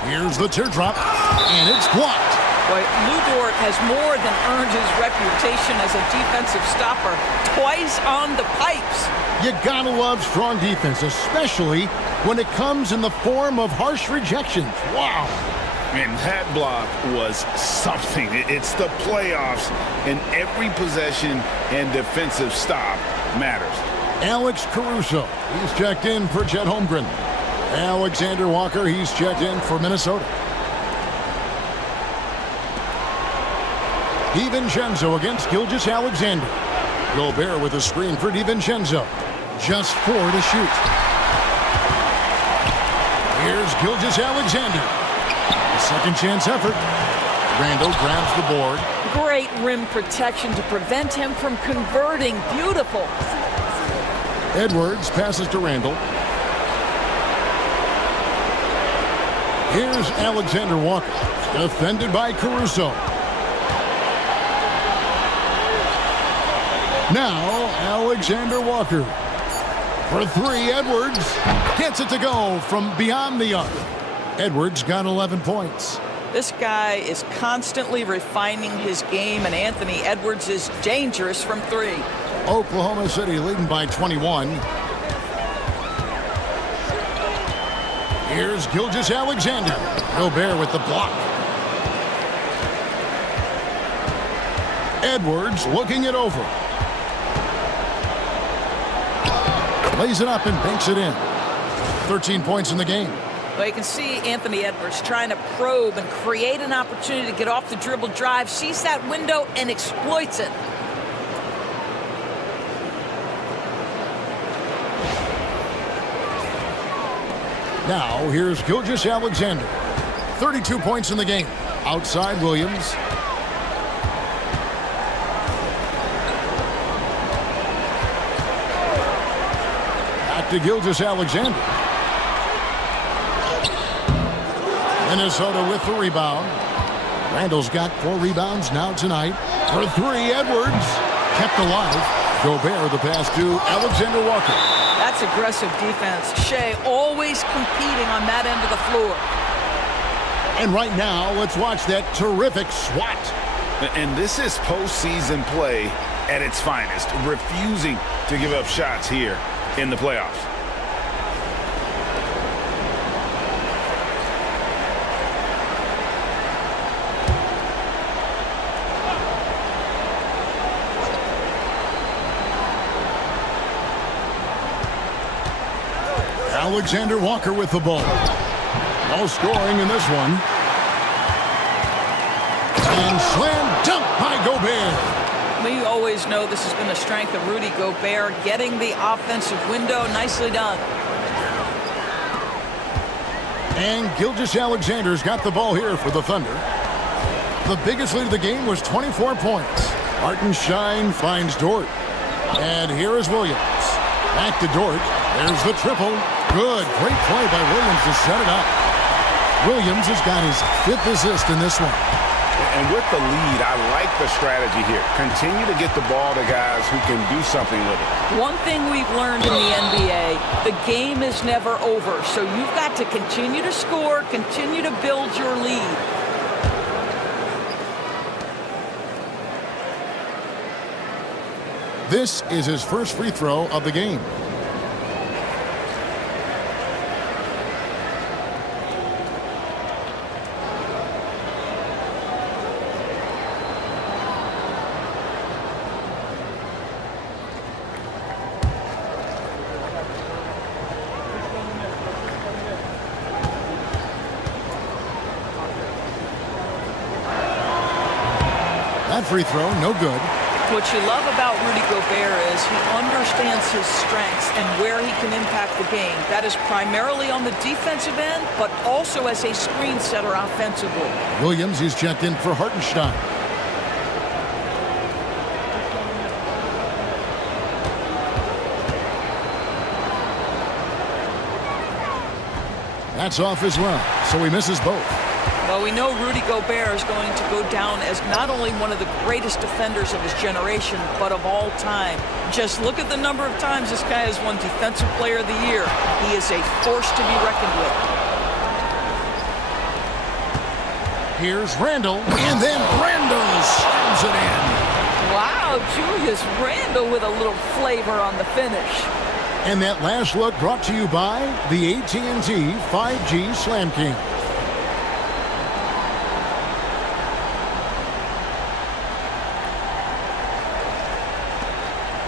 Here's the teardrop, and it's blocked. Boy, Lou Dort has more than earned his reputation as a defensive stopper. Twice on the pipes. You gotta love strong defense, especially when it comes in the form of harsh rejections. Wow. And that block was something. It's the playoffs, and every possession and defensive stop matters. Alex Caruso, he's checked in for Chet Holmgren. Alexander Walker, he's checked in for Minnesota. DiVincenzo against Gilgeous-Alexander. Gobert with a screen for DiVincenzo. Just 4 to shoot. Here's Gilgeous-Alexander. A second chance effort. Randall grabs the board. Great rim protection to prevent him from converting. Beautiful. Edwards passes to Randall. Here's Alexander Walker. Defended by Caruso. Now, Alexander Walker. For 3, Edwards gets it to go from beyond the arc. Edwards got 11 points. This guy is constantly refining his game, and Anthony Edwards is dangerous from 3. Oklahoma City leading by 21. Here's Gilgeous-Alexander. Gobert with the block. Edwards looking it over. Lays it up and banks it in. 13 points in the game. Well, you can see Anthony Edwards trying to probe and create an opportunity to get off the dribble drive, sees that window and exploits it. Now, here's Gilgeous-Alexander. 32 points in the game. Outside Williams. Back to Gilgeous-Alexander. Minnesota with the rebound. Randall's got 4 rebounds now tonight. For 3, Edwards. Kept alive. Gobert the pass to Alexander Walker. That's aggressive defense. Shea always competing on that end of the floor. And right now, let's watch that terrific swat. And this is postseason play at its finest, refusing to give up shots here in the playoffs. Alexander Walker with the ball. No scoring in this one. And slam dunk by Gobert. We always know this has been the strength of Rudy Gobert, getting the offensive window. Nicely done. And Gilgeous-Alexander's got the ball here for the Thunder. The biggest lead of the game was 24 points. Hartenstein finds Dort. And here is Williams. Back to Dort. There's the triple. Good. Great play by Williams to set it up. Williams has got his 5th assist in this one. And with the lead, I like the strategy here. Continue to get the ball to guys who can do something with it. One thing we've learned in the NBA, the game is never over. So you've got to continue to score, continue to build your lead. This is his first free throw of the game. That free throw, no good. What you love about Rudy Gobert is he understands his strengths and where he can impact the game. That is primarily on the defensive end, but also as a screen setter offensively. Williams is checked in for Hartenstein. That's off as well, so he misses both. Well, we know Rudy Gobert is going to go down as not only one of the greatest defenders of his generation, but of all time. Just look at the number of times this guy has won Defensive Player of the Year. He is a force to be reckoned with. Here's Randall, and then Randall slams it in. Wow, Julius Randle with a little flavor on the finish. And that last look brought to you by the AT&T 5G Slam King.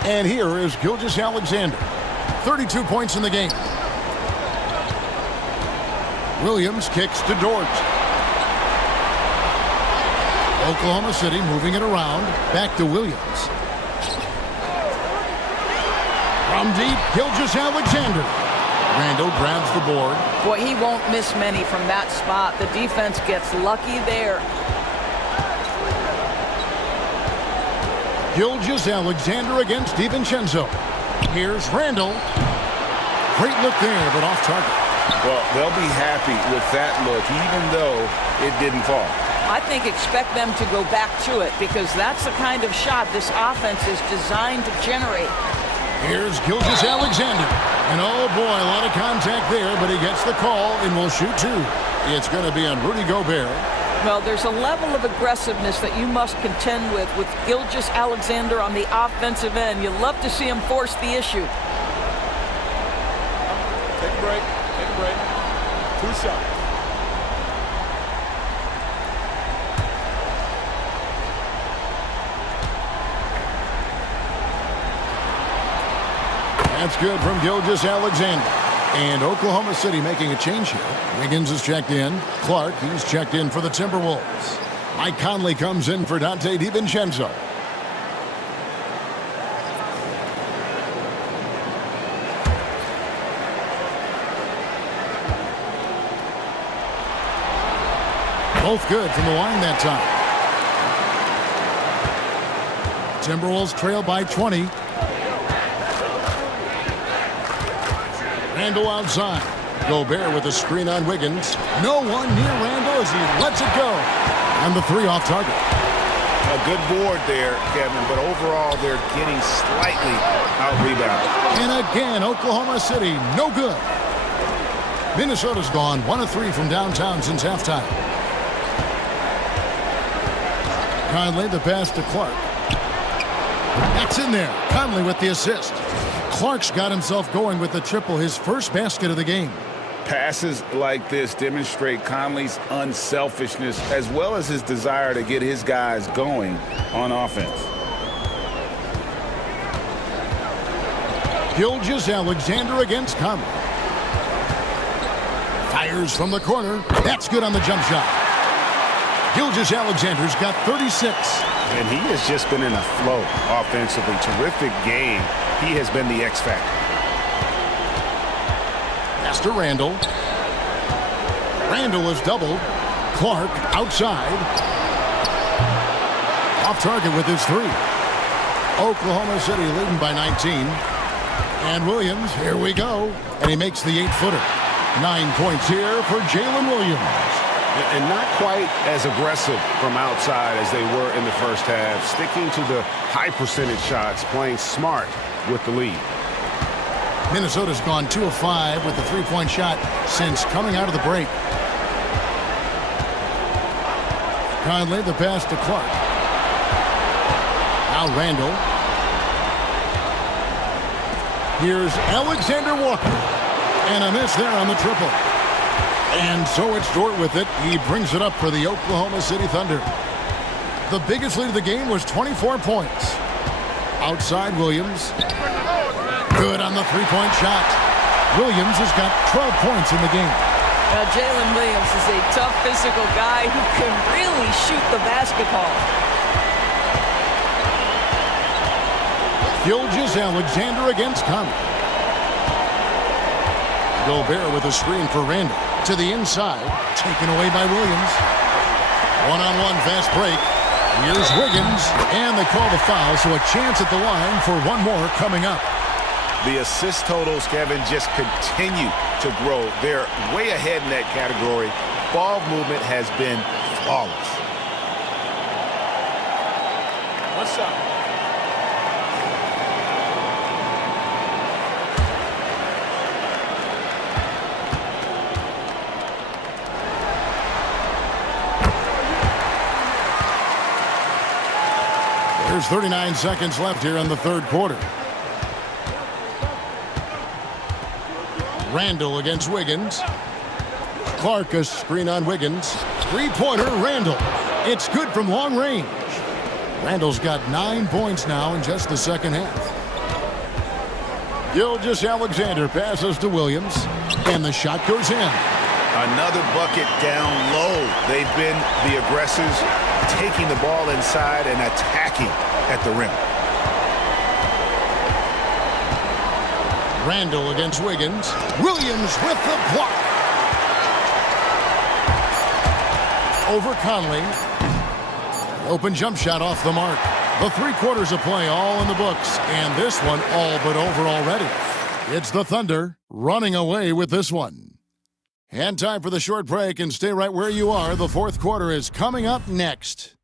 And here is Gilgeous-Alexander. 32 points in the game. Williams kicks to Dort. Oklahoma City moving it around. Back to Williams. From deep, Gilgeous-Alexander. Randall grabs the board. Boy, he won't miss many from that spot. The defense gets lucky there. Gilgeous-Alexander against DiVincenzo. Here's Randall. Great look there, but off target. Well, they'll be happy with that look, even though it didn't fall. I think expect them to go back to it because that's the kind of shot this offense is designed to generate. Here's Gilgeous-Alexander. And oh boy, a lot of contact there, but he gets the call and will shoot 2. It's going to be on Rudy Gobert. Well, there's a level of aggressiveness that you must contend with Gilgeous-Alexander on the offensive end. You love to see him force the issue. Take a break. Take a break. 2 shots. That's good from Gilgeous-Alexander. And Oklahoma City making a change here. Wiggins is checked in. Clark, he's checked in for the Timberwolves. Mike Conley comes in for Dante DiVincenzo. Both good from the line that time. Timberwolves trail by 20. Randall outside. Gobert with a screen on Wiggins. No one near Randall as he lets it go. And the 3 off target. A good board there, Kevin, but overall they're getting slightly out-rebounded. And again, Oklahoma City, no good. Minnesota's gone 1 of 3 from downtown since halftime. Conley, the pass to Clark. That's in there. Conley with the assist. Clark's got himself going with the triple, his first basket of the game. Passes like this demonstrate Conley's unselfishness as well as his desire to get his guys going on offense. Gilgeous-Alexander against Conley. Fires from the corner. That's good on the jump shot. Gilgeous-Alexander's got 36. And he has just been in a flow offensively. Terrific game. He has been the X factor. Pass to Randall. Randall is doubled. Clark outside. Off target with his 3. Oklahoma City leading by 19. And Williams, here we go. And he makes the 8-footer. 9 points here for Jalen Williams. And not quite as aggressive from outside as they were in the first half. Sticking to the high percentage shots, playing smart with the lead. Minnesota's gone 2 of 5 with the 3-point shot since coming out of the break. Conley, the pass to Clark. Now Randall. Here's Alexander Walker. And a miss there on the triple. And so it's Dort with it. He brings it up for the Oklahoma City Thunder. The biggest lead of the game was 24 points. Outside Williams. Good on the 3-point shot. Williams has got 12 points in the game. Now, Jalen Williams is a tough physical guy who can really shoot the basketball. Gilgeous-Alexander against Conley. Gobert with a screen for Randall. To the inside, taken away by Williams. One-on-one fast break. Here's Wiggins, and they call the foul, so a chance at the line for one more coming up. The assist totals, Kevin, just continue to grow. They're way ahead in that category. Ball movement has been flawless. What's up? There's 39 seconds left here in the third quarter. Randall against Wiggins. Clark a screen on Wiggins. 3-pointer Randall. It's good from long range. Randall's got 9 points now in just the second half. Gilgeous-Alexander passes to Williams. And the shot goes in. Another bucket down low. They've been the aggressors, taking the ball inside and attacking at the rim. Randall against Wiggins. Williams with the block. Over Conley. Open jump shot off the mark. The 3 quarters of play all in the books, and this one all but over already. It's the Thunder running away with this one. And time for the short break, and stay right where you are. The fourth quarter is coming up next.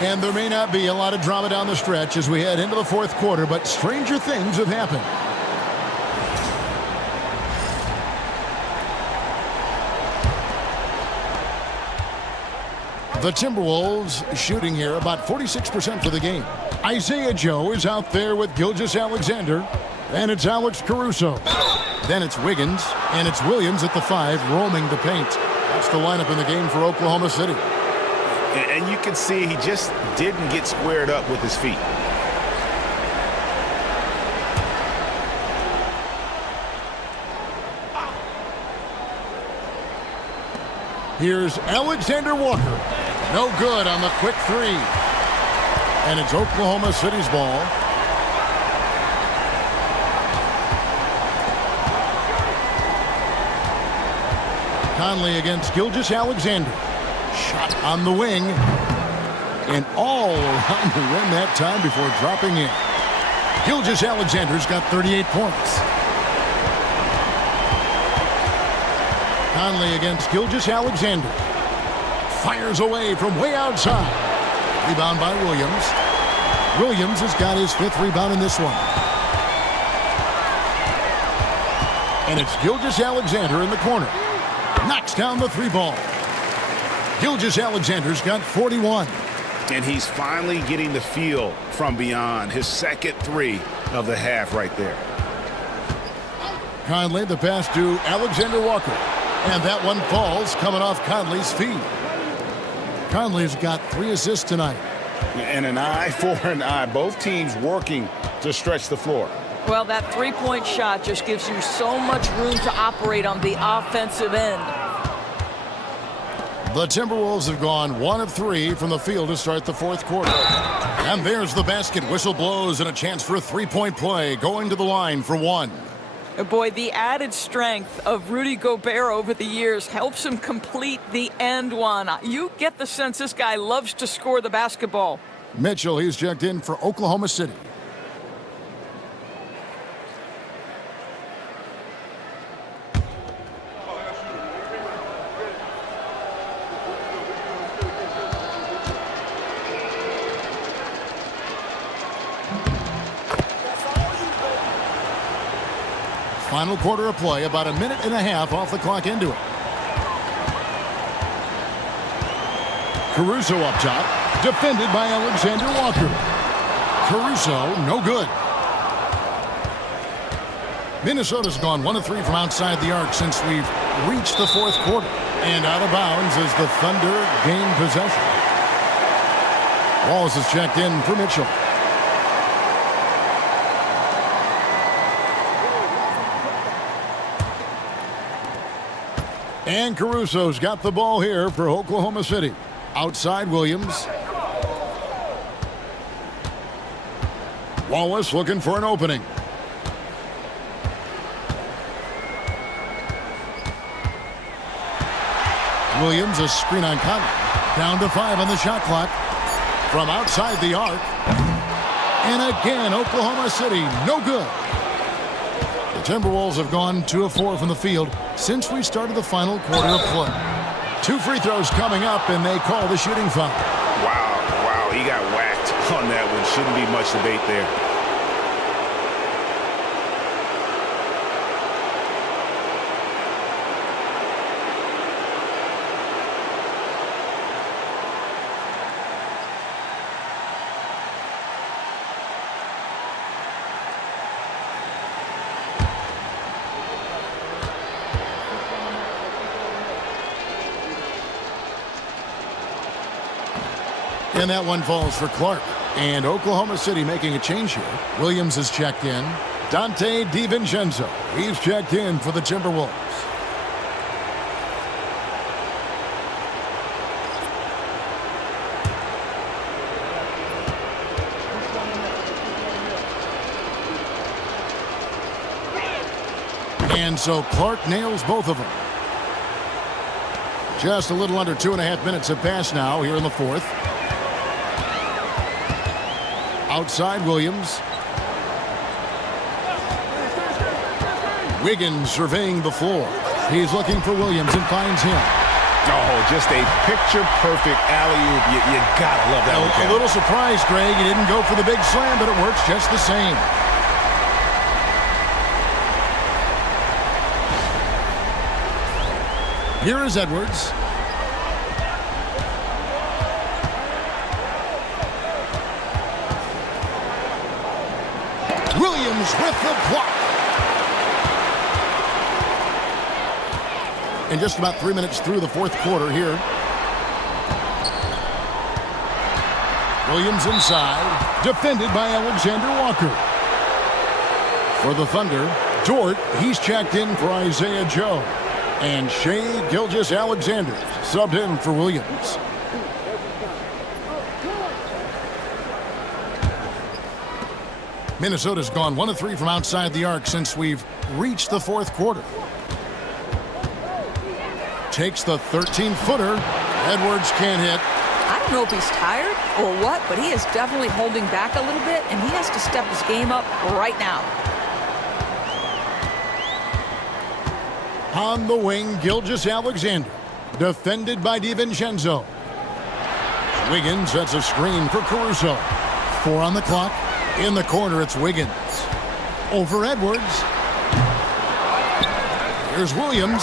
And there may not be a lot of drama down the stretch as we head into the fourth quarter, but stranger things have happened. The Timberwolves shooting here about 46% for the game. Isaiah Joe is out there with Gilgeous-Alexander, and it's Alex Caruso. Then it's Wiggins, and it's Williams at the 5, roaming the paint. That's the lineup in the game for Oklahoma City. And you can see he just didn't get squared up with his feet. Here's Alexander Walker. No good on the quick 3. And it's Oklahoma City's ball. Conley against Gilgeous-Alexander. Shot on the wing. And all around the rim that time before dropping in. Gilgeous-Alexander's got 38 points. Conley against Gilgeous-Alexander. Fires away from way outside. Rebound by Williams. Williams has got his 5th rebound in this one. And it's Gilgeous-Alexander in the corner. Knocks down the 3 ball. Gilgeous-Alexander's got 41. And he's finally getting the feel from beyond. His second 3 of the half right there. Conley, the pass to Alexander Walker. And that one falls coming off Conley's feet. Conley's got 3 assists tonight. And an eye for an eye. Both teams working to stretch the floor. Well, that 3-point shot just gives you so much room to operate on the offensive end. The Timberwolves have gone 1 of 3 from the field to start the 4th quarter. And there's the basket. Whistle blows and a chance for a 3-point play. Going to the line for 1. Boy, the added strength of Rudy Gobert over the years helps him complete the end one. You get the sense this guy loves to score the basketball. Mitchell, he's checked in for Oklahoma City. Final quarter of play, about a minute and a half off the clock into it. Caruso up top, defended by Alexander Walker. Caruso, no good. Minnesota's gone 1 of 3 from outside the arc since we've reached the 4th quarter. And out of bounds as the Thunder gain possession. Wallace is checked in for Mitchell. And Caruso's got the ball here for Oklahoma City. Outside Williams. Wallace looking for an opening. Williams, a screen on Conley. Down to 5 on the shot clock. From outside the arc. And again, Oklahoma City, no good. The Timberwolves have gone 2 of 4 from the field since we started the final quarter of play. 2 free throws coming up, and they call the shooting foul. Wow, he got whacked on that one. Shouldn't be much debate there. And that one falls for Clark. And Oklahoma City making a change here. Williams is checked in. Dante DiVincenzo, he's checked in for the Timberwolves. And so Clark nails both of them. Just a little under 2.5 minutes have passed now here in the 4th. Outside Williams. Wiggins surveying the floor. He's looking for Williams and finds him. Oh, just a picture-perfect alley-oop. You gotta love that one. A little surprised, Greg. He didn't go for the big slam, but it works just the same. Here is Edwards. Williams with the block. And just about 3 minutes through the fourth quarter here. Williams inside, defended by Alexander Walker. For the Thunder, Dort, he's checked in for Isaiah Joe. And Shai Gilgeous-Alexander subbed in for Williams. Minnesota's gone 1 of 3 from outside the arc since we've reached the fourth quarter. Takes the 13-footer. Edwards can't hit. I don't know if he's tired or what, but he is definitely holding back a little bit, and he has to step his game up right now. On the wing, Gilgeous-Alexander, defended by DiVincenzo. Wiggins sets a screen for Caruso. 4 on the clock. In the corner, it's Wiggins. Over Edwards. Here's Williams.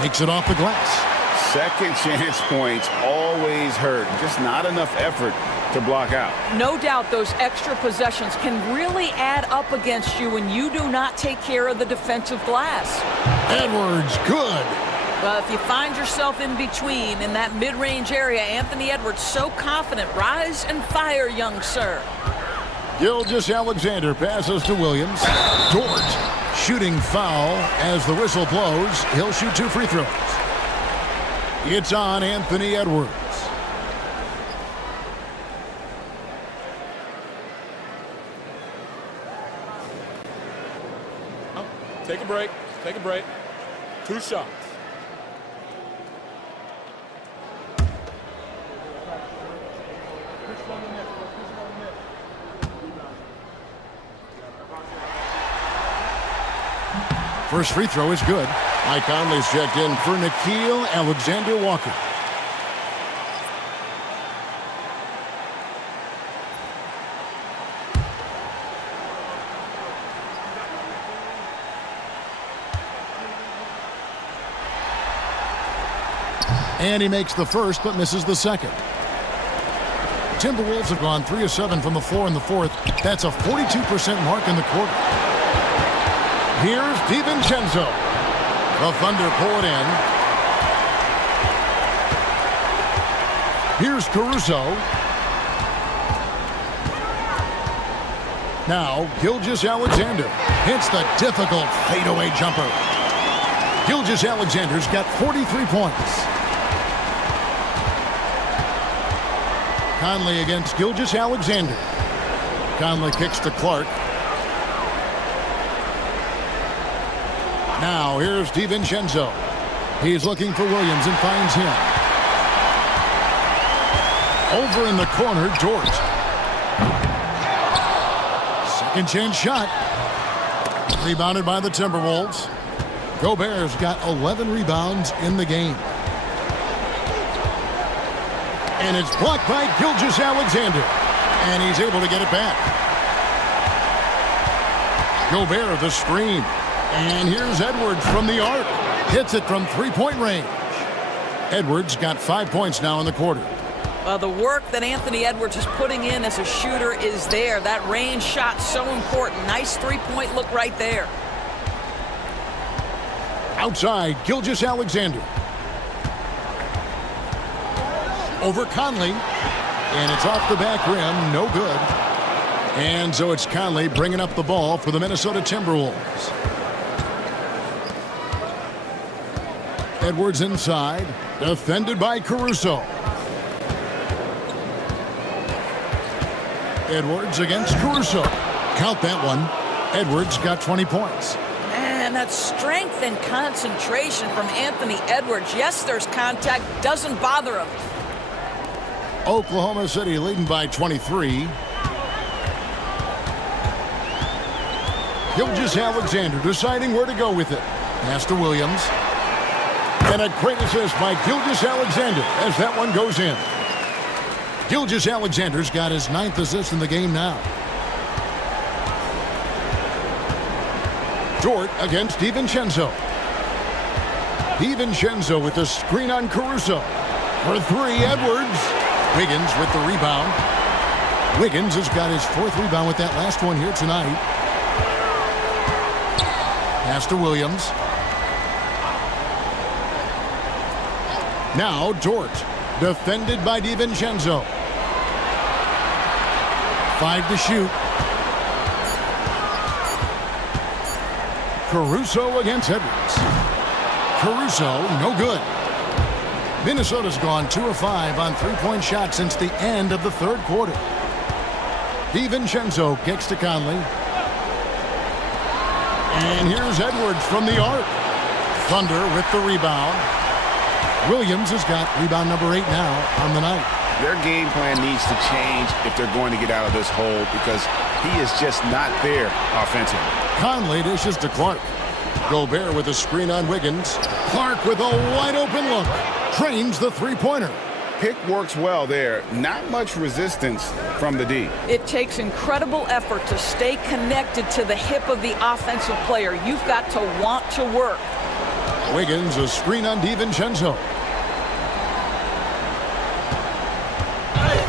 Makes it off the glass. Second chance points always hurt. Just not enough effort to block out. No doubt those extra possessions can really add up against you when you do not take care of the defensive glass. Edwards, good. Well, if you find yourself in between in that mid-range area, Anthony Edwards so confident. Rise and fire, young sir. Gilgeous-Alexander passes to Williams. Dort shooting foul as the whistle blows. He'll shoot 2 free throws. It's on Anthony Edwards. Take a break. Take a break. 2 shots. First free throw is good. Mike Conley's checked in for Nickeil Alexander-Walker. And he makes the first, but misses the second. Timberwolves have gone 3 of 7 from the floor in the fourth. That's a 42% mark in the quarter. Here's DiVincenzo. The Thunder pull it in. Here's Caruso. Now, Gilgeous-Alexander hits the difficult fadeaway jumper. Gilgeous-Alexander's got 43 points. Conley against Gilgeous-Alexander. Conley kicks to Clark. Now, here's DiVincenzo. He's looking for Williams and finds him. Over in the corner, Dort. Second chance shot. Rebounded by the Timberwolves. Gobert's got 11 rebounds in the game. And it's blocked by Gilgeous-Alexander. And he's able to get it back. Gobert, the screen. And here's Edwards from the arc. Hits it from three-point range. Edwards got 5 points now in the quarter. The work that Anthony Edwards is putting in as a shooter is there. That range shot so important. Nice three-point look right there. Outside, Gilgeous-Alexander. Over Conley. And it's off the back rim. No good. And so it's Conley bringing up the ball for the Minnesota Timberwolves. Edwards inside. Defended by Caruso. Edwards against Caruso. Count that one. Edwards got 20 points. Man, that strength and concentration from Anthony Edwards. Yes, there's contact. Doesn't bother him. Oklahoma City leading by 23. Gilgeous-Alexander deciding where to go with it. Pass to Williams. And a great assist by Gilgeous-Alexander as that one goes in. Gilgeous-Alexander's got his 9th assist in the game now. Dort against DiVincenzo. DiVincenzo with the screen on Caruso. For 3, Edwards. Wiggins with the rebound. Wiggins has got his 4th rebound with that last one here tonight. Pass to Williams. Now Dort, defended by DiVincenzo. 5 to shoot. Caruso against Edwards. Caruso, no good. Minnesota's gone 2 of 5 on three-point shots since the end of the third quarter. DiVincenzo kicks to Conley. And here's Edwards from the arc. Thunder with the rebound. Williams has got rebound number 8 now on the night. Their game plan needs to change if they're going to get out of this hole because he is just not there offensively. Conley dishes to Clark. Gobert with a screen on Wiggins. Clark with a wide-open look. Trains the three-pointer. Pick works well there. Not much resistance from the D. It takes incredible effort to stay connected to the hip of the offensive player. You've got to want to work. Wiggins, a screen on DiVincenzo.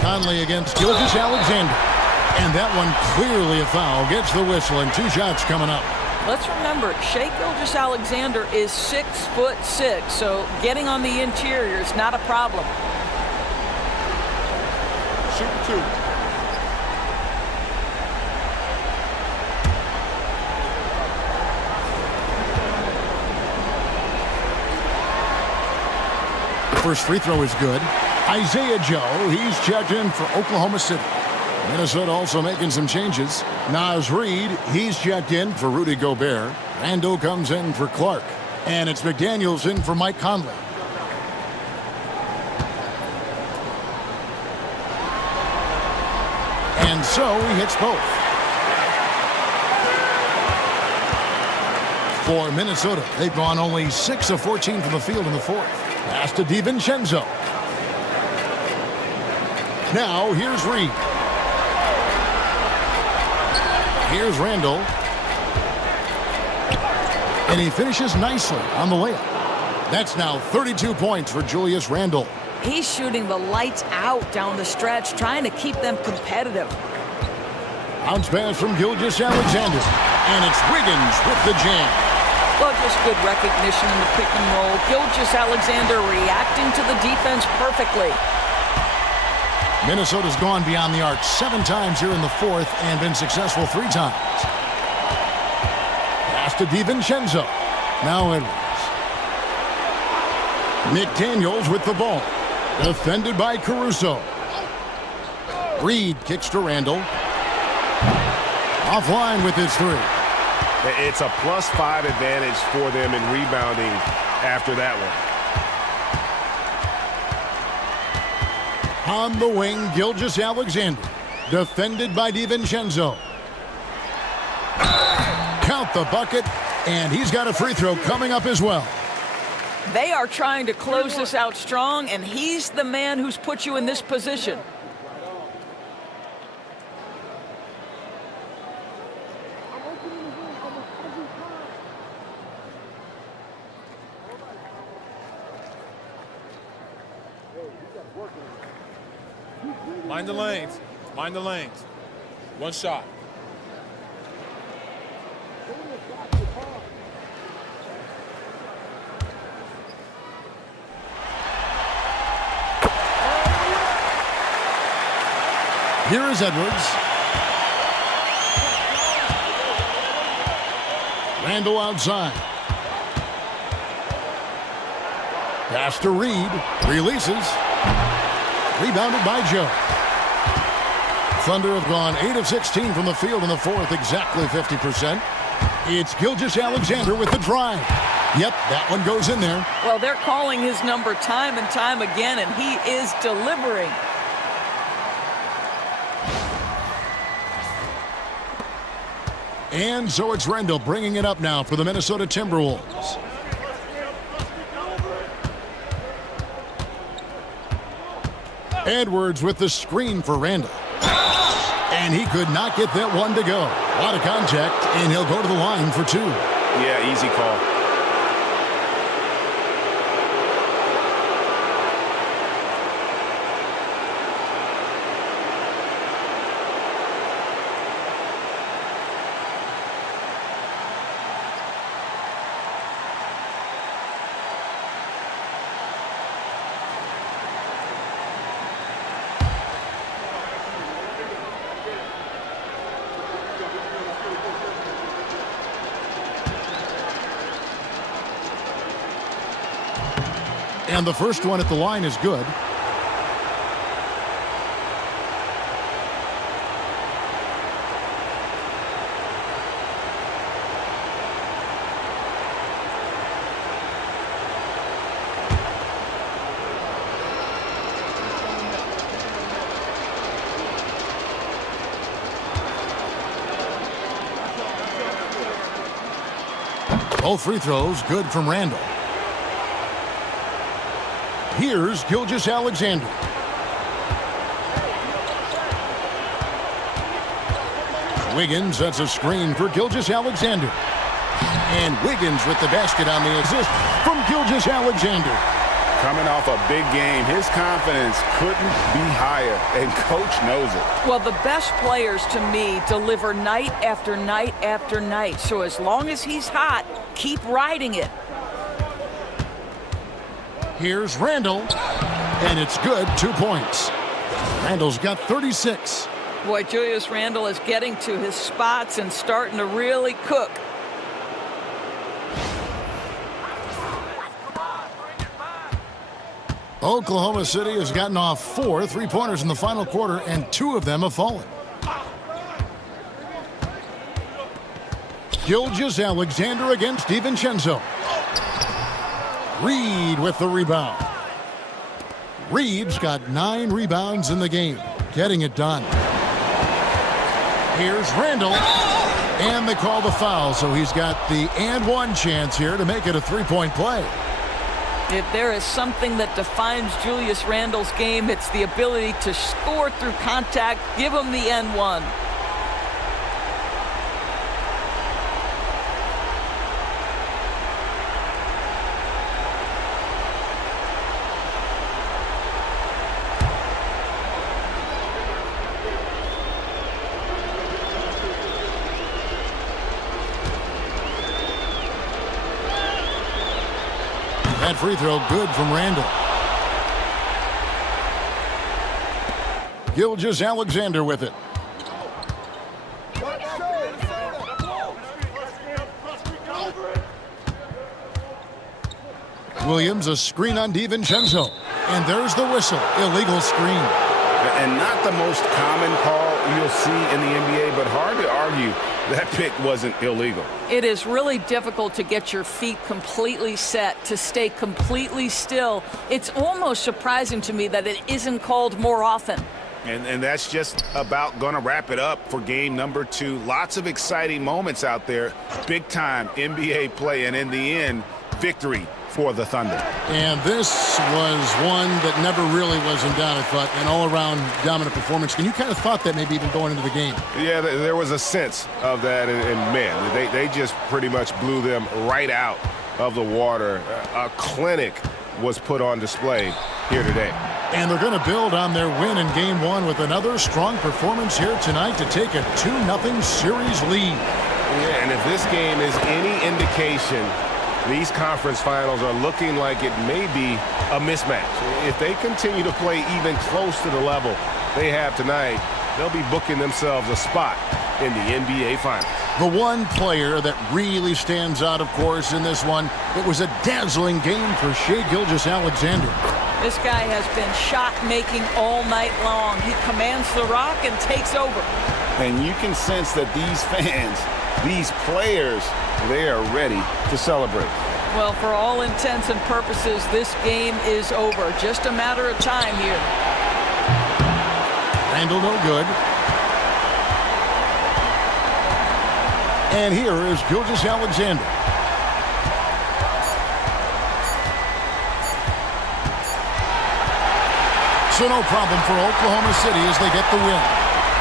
Conley against Gilgeous-Alexander. And that one clearly a foul. Gets the whistle and 2 shots coming up. Let's remember, Shai Gilgeous-Alexander is 6'6", so getting on the interior is not a problem. Shoot 2. First free throw is good. Isaiah Joe, he's checked in for Oklahoma City. Minnesota also making some changes. Naz Reid, he's checked in for Rudy Gobert. Randall comes in for Clark. And it's McDaniels in for Mike Conley. And so he hits both. For Minnesota, they've gone only 6 of 14 from the field in the fourth. Pass to DiVincenzo. Now here's Reid. Here's Randall. And he finishes nicely on the layup. That's now 32 points for Julius Randle. He's shooting the lights out down the stretch, trying to keep them competitive. Bounce pass from Gilgeous-Alexander. And it's Wiggins with the jam. Well, just good recognition in the pick and roll. Gilgeous-Alexander reacting to the defense perfectly. Minnesota's gone beyond the arc 7 times here in the fourth and been successful 3 times. Pass to DiVincenzo. Now Edwards. McDaniels with the ball. Defended by Caruso. Reid kicks to Randall. Offline with his 3. It's a +5 advantage for them in rebounding after that one. On the wing, Gilgeous-Alexander. Defended by DiVincenzo. Count the bucket, and he's got a free throw coming up as well. They are trying to close this out strong, and he's the man who's put you in this position. Mind the lanes. Mind the lanes. One shot. Here is Edwards. Randall outside. Pass to Reid. Releases. Rebounded by Joe. Thunder have gone 8 of 16 from the field in the fourth, exactly 50%. It's Gilgeous-Alexander with the drive. Yep, that one goes in there. Well, they're calling his number time and time again, and he is delivering. And so it's Randall bringing it up now for the Minnesota Timberwolves. Edwards with the screen for Randall. And he could not get that one to go. A lot of contact, and he'll go to the line for 2. Yeah, easy call. And the first one at the line is good. Both free throws good from Randall. Here's Gilgeous-Alexander. Wiggins sets a screen for Gilgeous-Alexander. And Wiggins with the basket on the assist from Gilgeous-Alexander. Coming off a big game, his confidence couldn't be higher, and coach knows it. Well, the best players, to me, deliver night after night after night. So as long as he's hot, keep riding it. Here's Randall, and it's good, 2 points. Randall's got 36. Boy, Julius Randle is getting to his spots and starting to really cook. Oklahoma City has gotten off 4 3-pointers in the final quarter, and 2 of them have fallen. Gilgeous-Alexander against DiVincenzo. Reed with the rebound. Reed's got 9 rebounds in the game, getting it done. Here's Randall, and they call the foul, so he's got the and one chance here to make it a 3-point play. If there is something that defines Julius Randle's game, it's the ability to score through contact. Give him the N1. That free throw good from Randall. Gilgeous-Alexander with it. Williams, a screen on DiVincenzo. And there's the whistle. Illegal screen. And not the most common call you'll see in the NBA, but hard to argue that pick wasn't illegal. It is really difficult to get your feet completely set, to stay completely still. It's almost surprising to me that it isn't called more often. And that's just about going to wrap it up for game number 2. Lots of exciting moments out there. Big time NBA play, and in the end, victory for the Thunder. And this was one that never really was in doubt, I thought, an all-around dominant performance. And you kind of thought that maybe even going into the game. Yeah, there was a sense of that, and man, they just pretty much blew them right out of the water. A clinic was put on display here today. And they're going to build on their win in Game 1 with another strong performance here tonight to take a 2-0 series lead. Yeah, and if this game is any indication, these conference finals are looking like it may be a mismatch. If they continue to play even close to the level they have tonight, they'll be booking themselves a spot in the NBA Finals. The one player that really stands out, of course, in this one, it was a dazzling game for Shai Gilgeous-Alexander. This guy has been shot-making all night long. He commands the rock and takes over. And you can sense that these fans, these players, they are ready to celebrate. Well, for all intents and purposes, this game is over. Just a matter of time here. Randall no good. And here is Gilgeous-Alexander. So no problem for Oklahoma City as they get the win.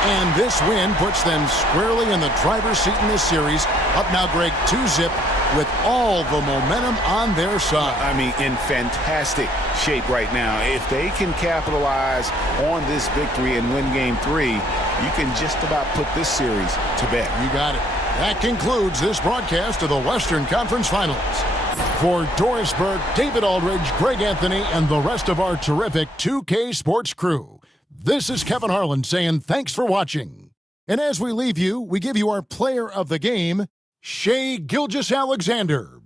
And this win puts them squarely in the driver's seat in this series. Up now, Greg, 2-zip with all the momentum on their side. I mean, in fantastic shape right now. If they can capitalize on this victory and win Game 3, you can just about put this series to bed. You got it. That concludes this broadcast of the Western Conference Finals. For Doris Burke, David Aldridge, Greg Anthony, and the rest of our terrific 2K Sports crew, this is Kevin Harlan saying thanks for watching. And as we leave you, we give you our player of the game, Shai Gilgeous-Alexander.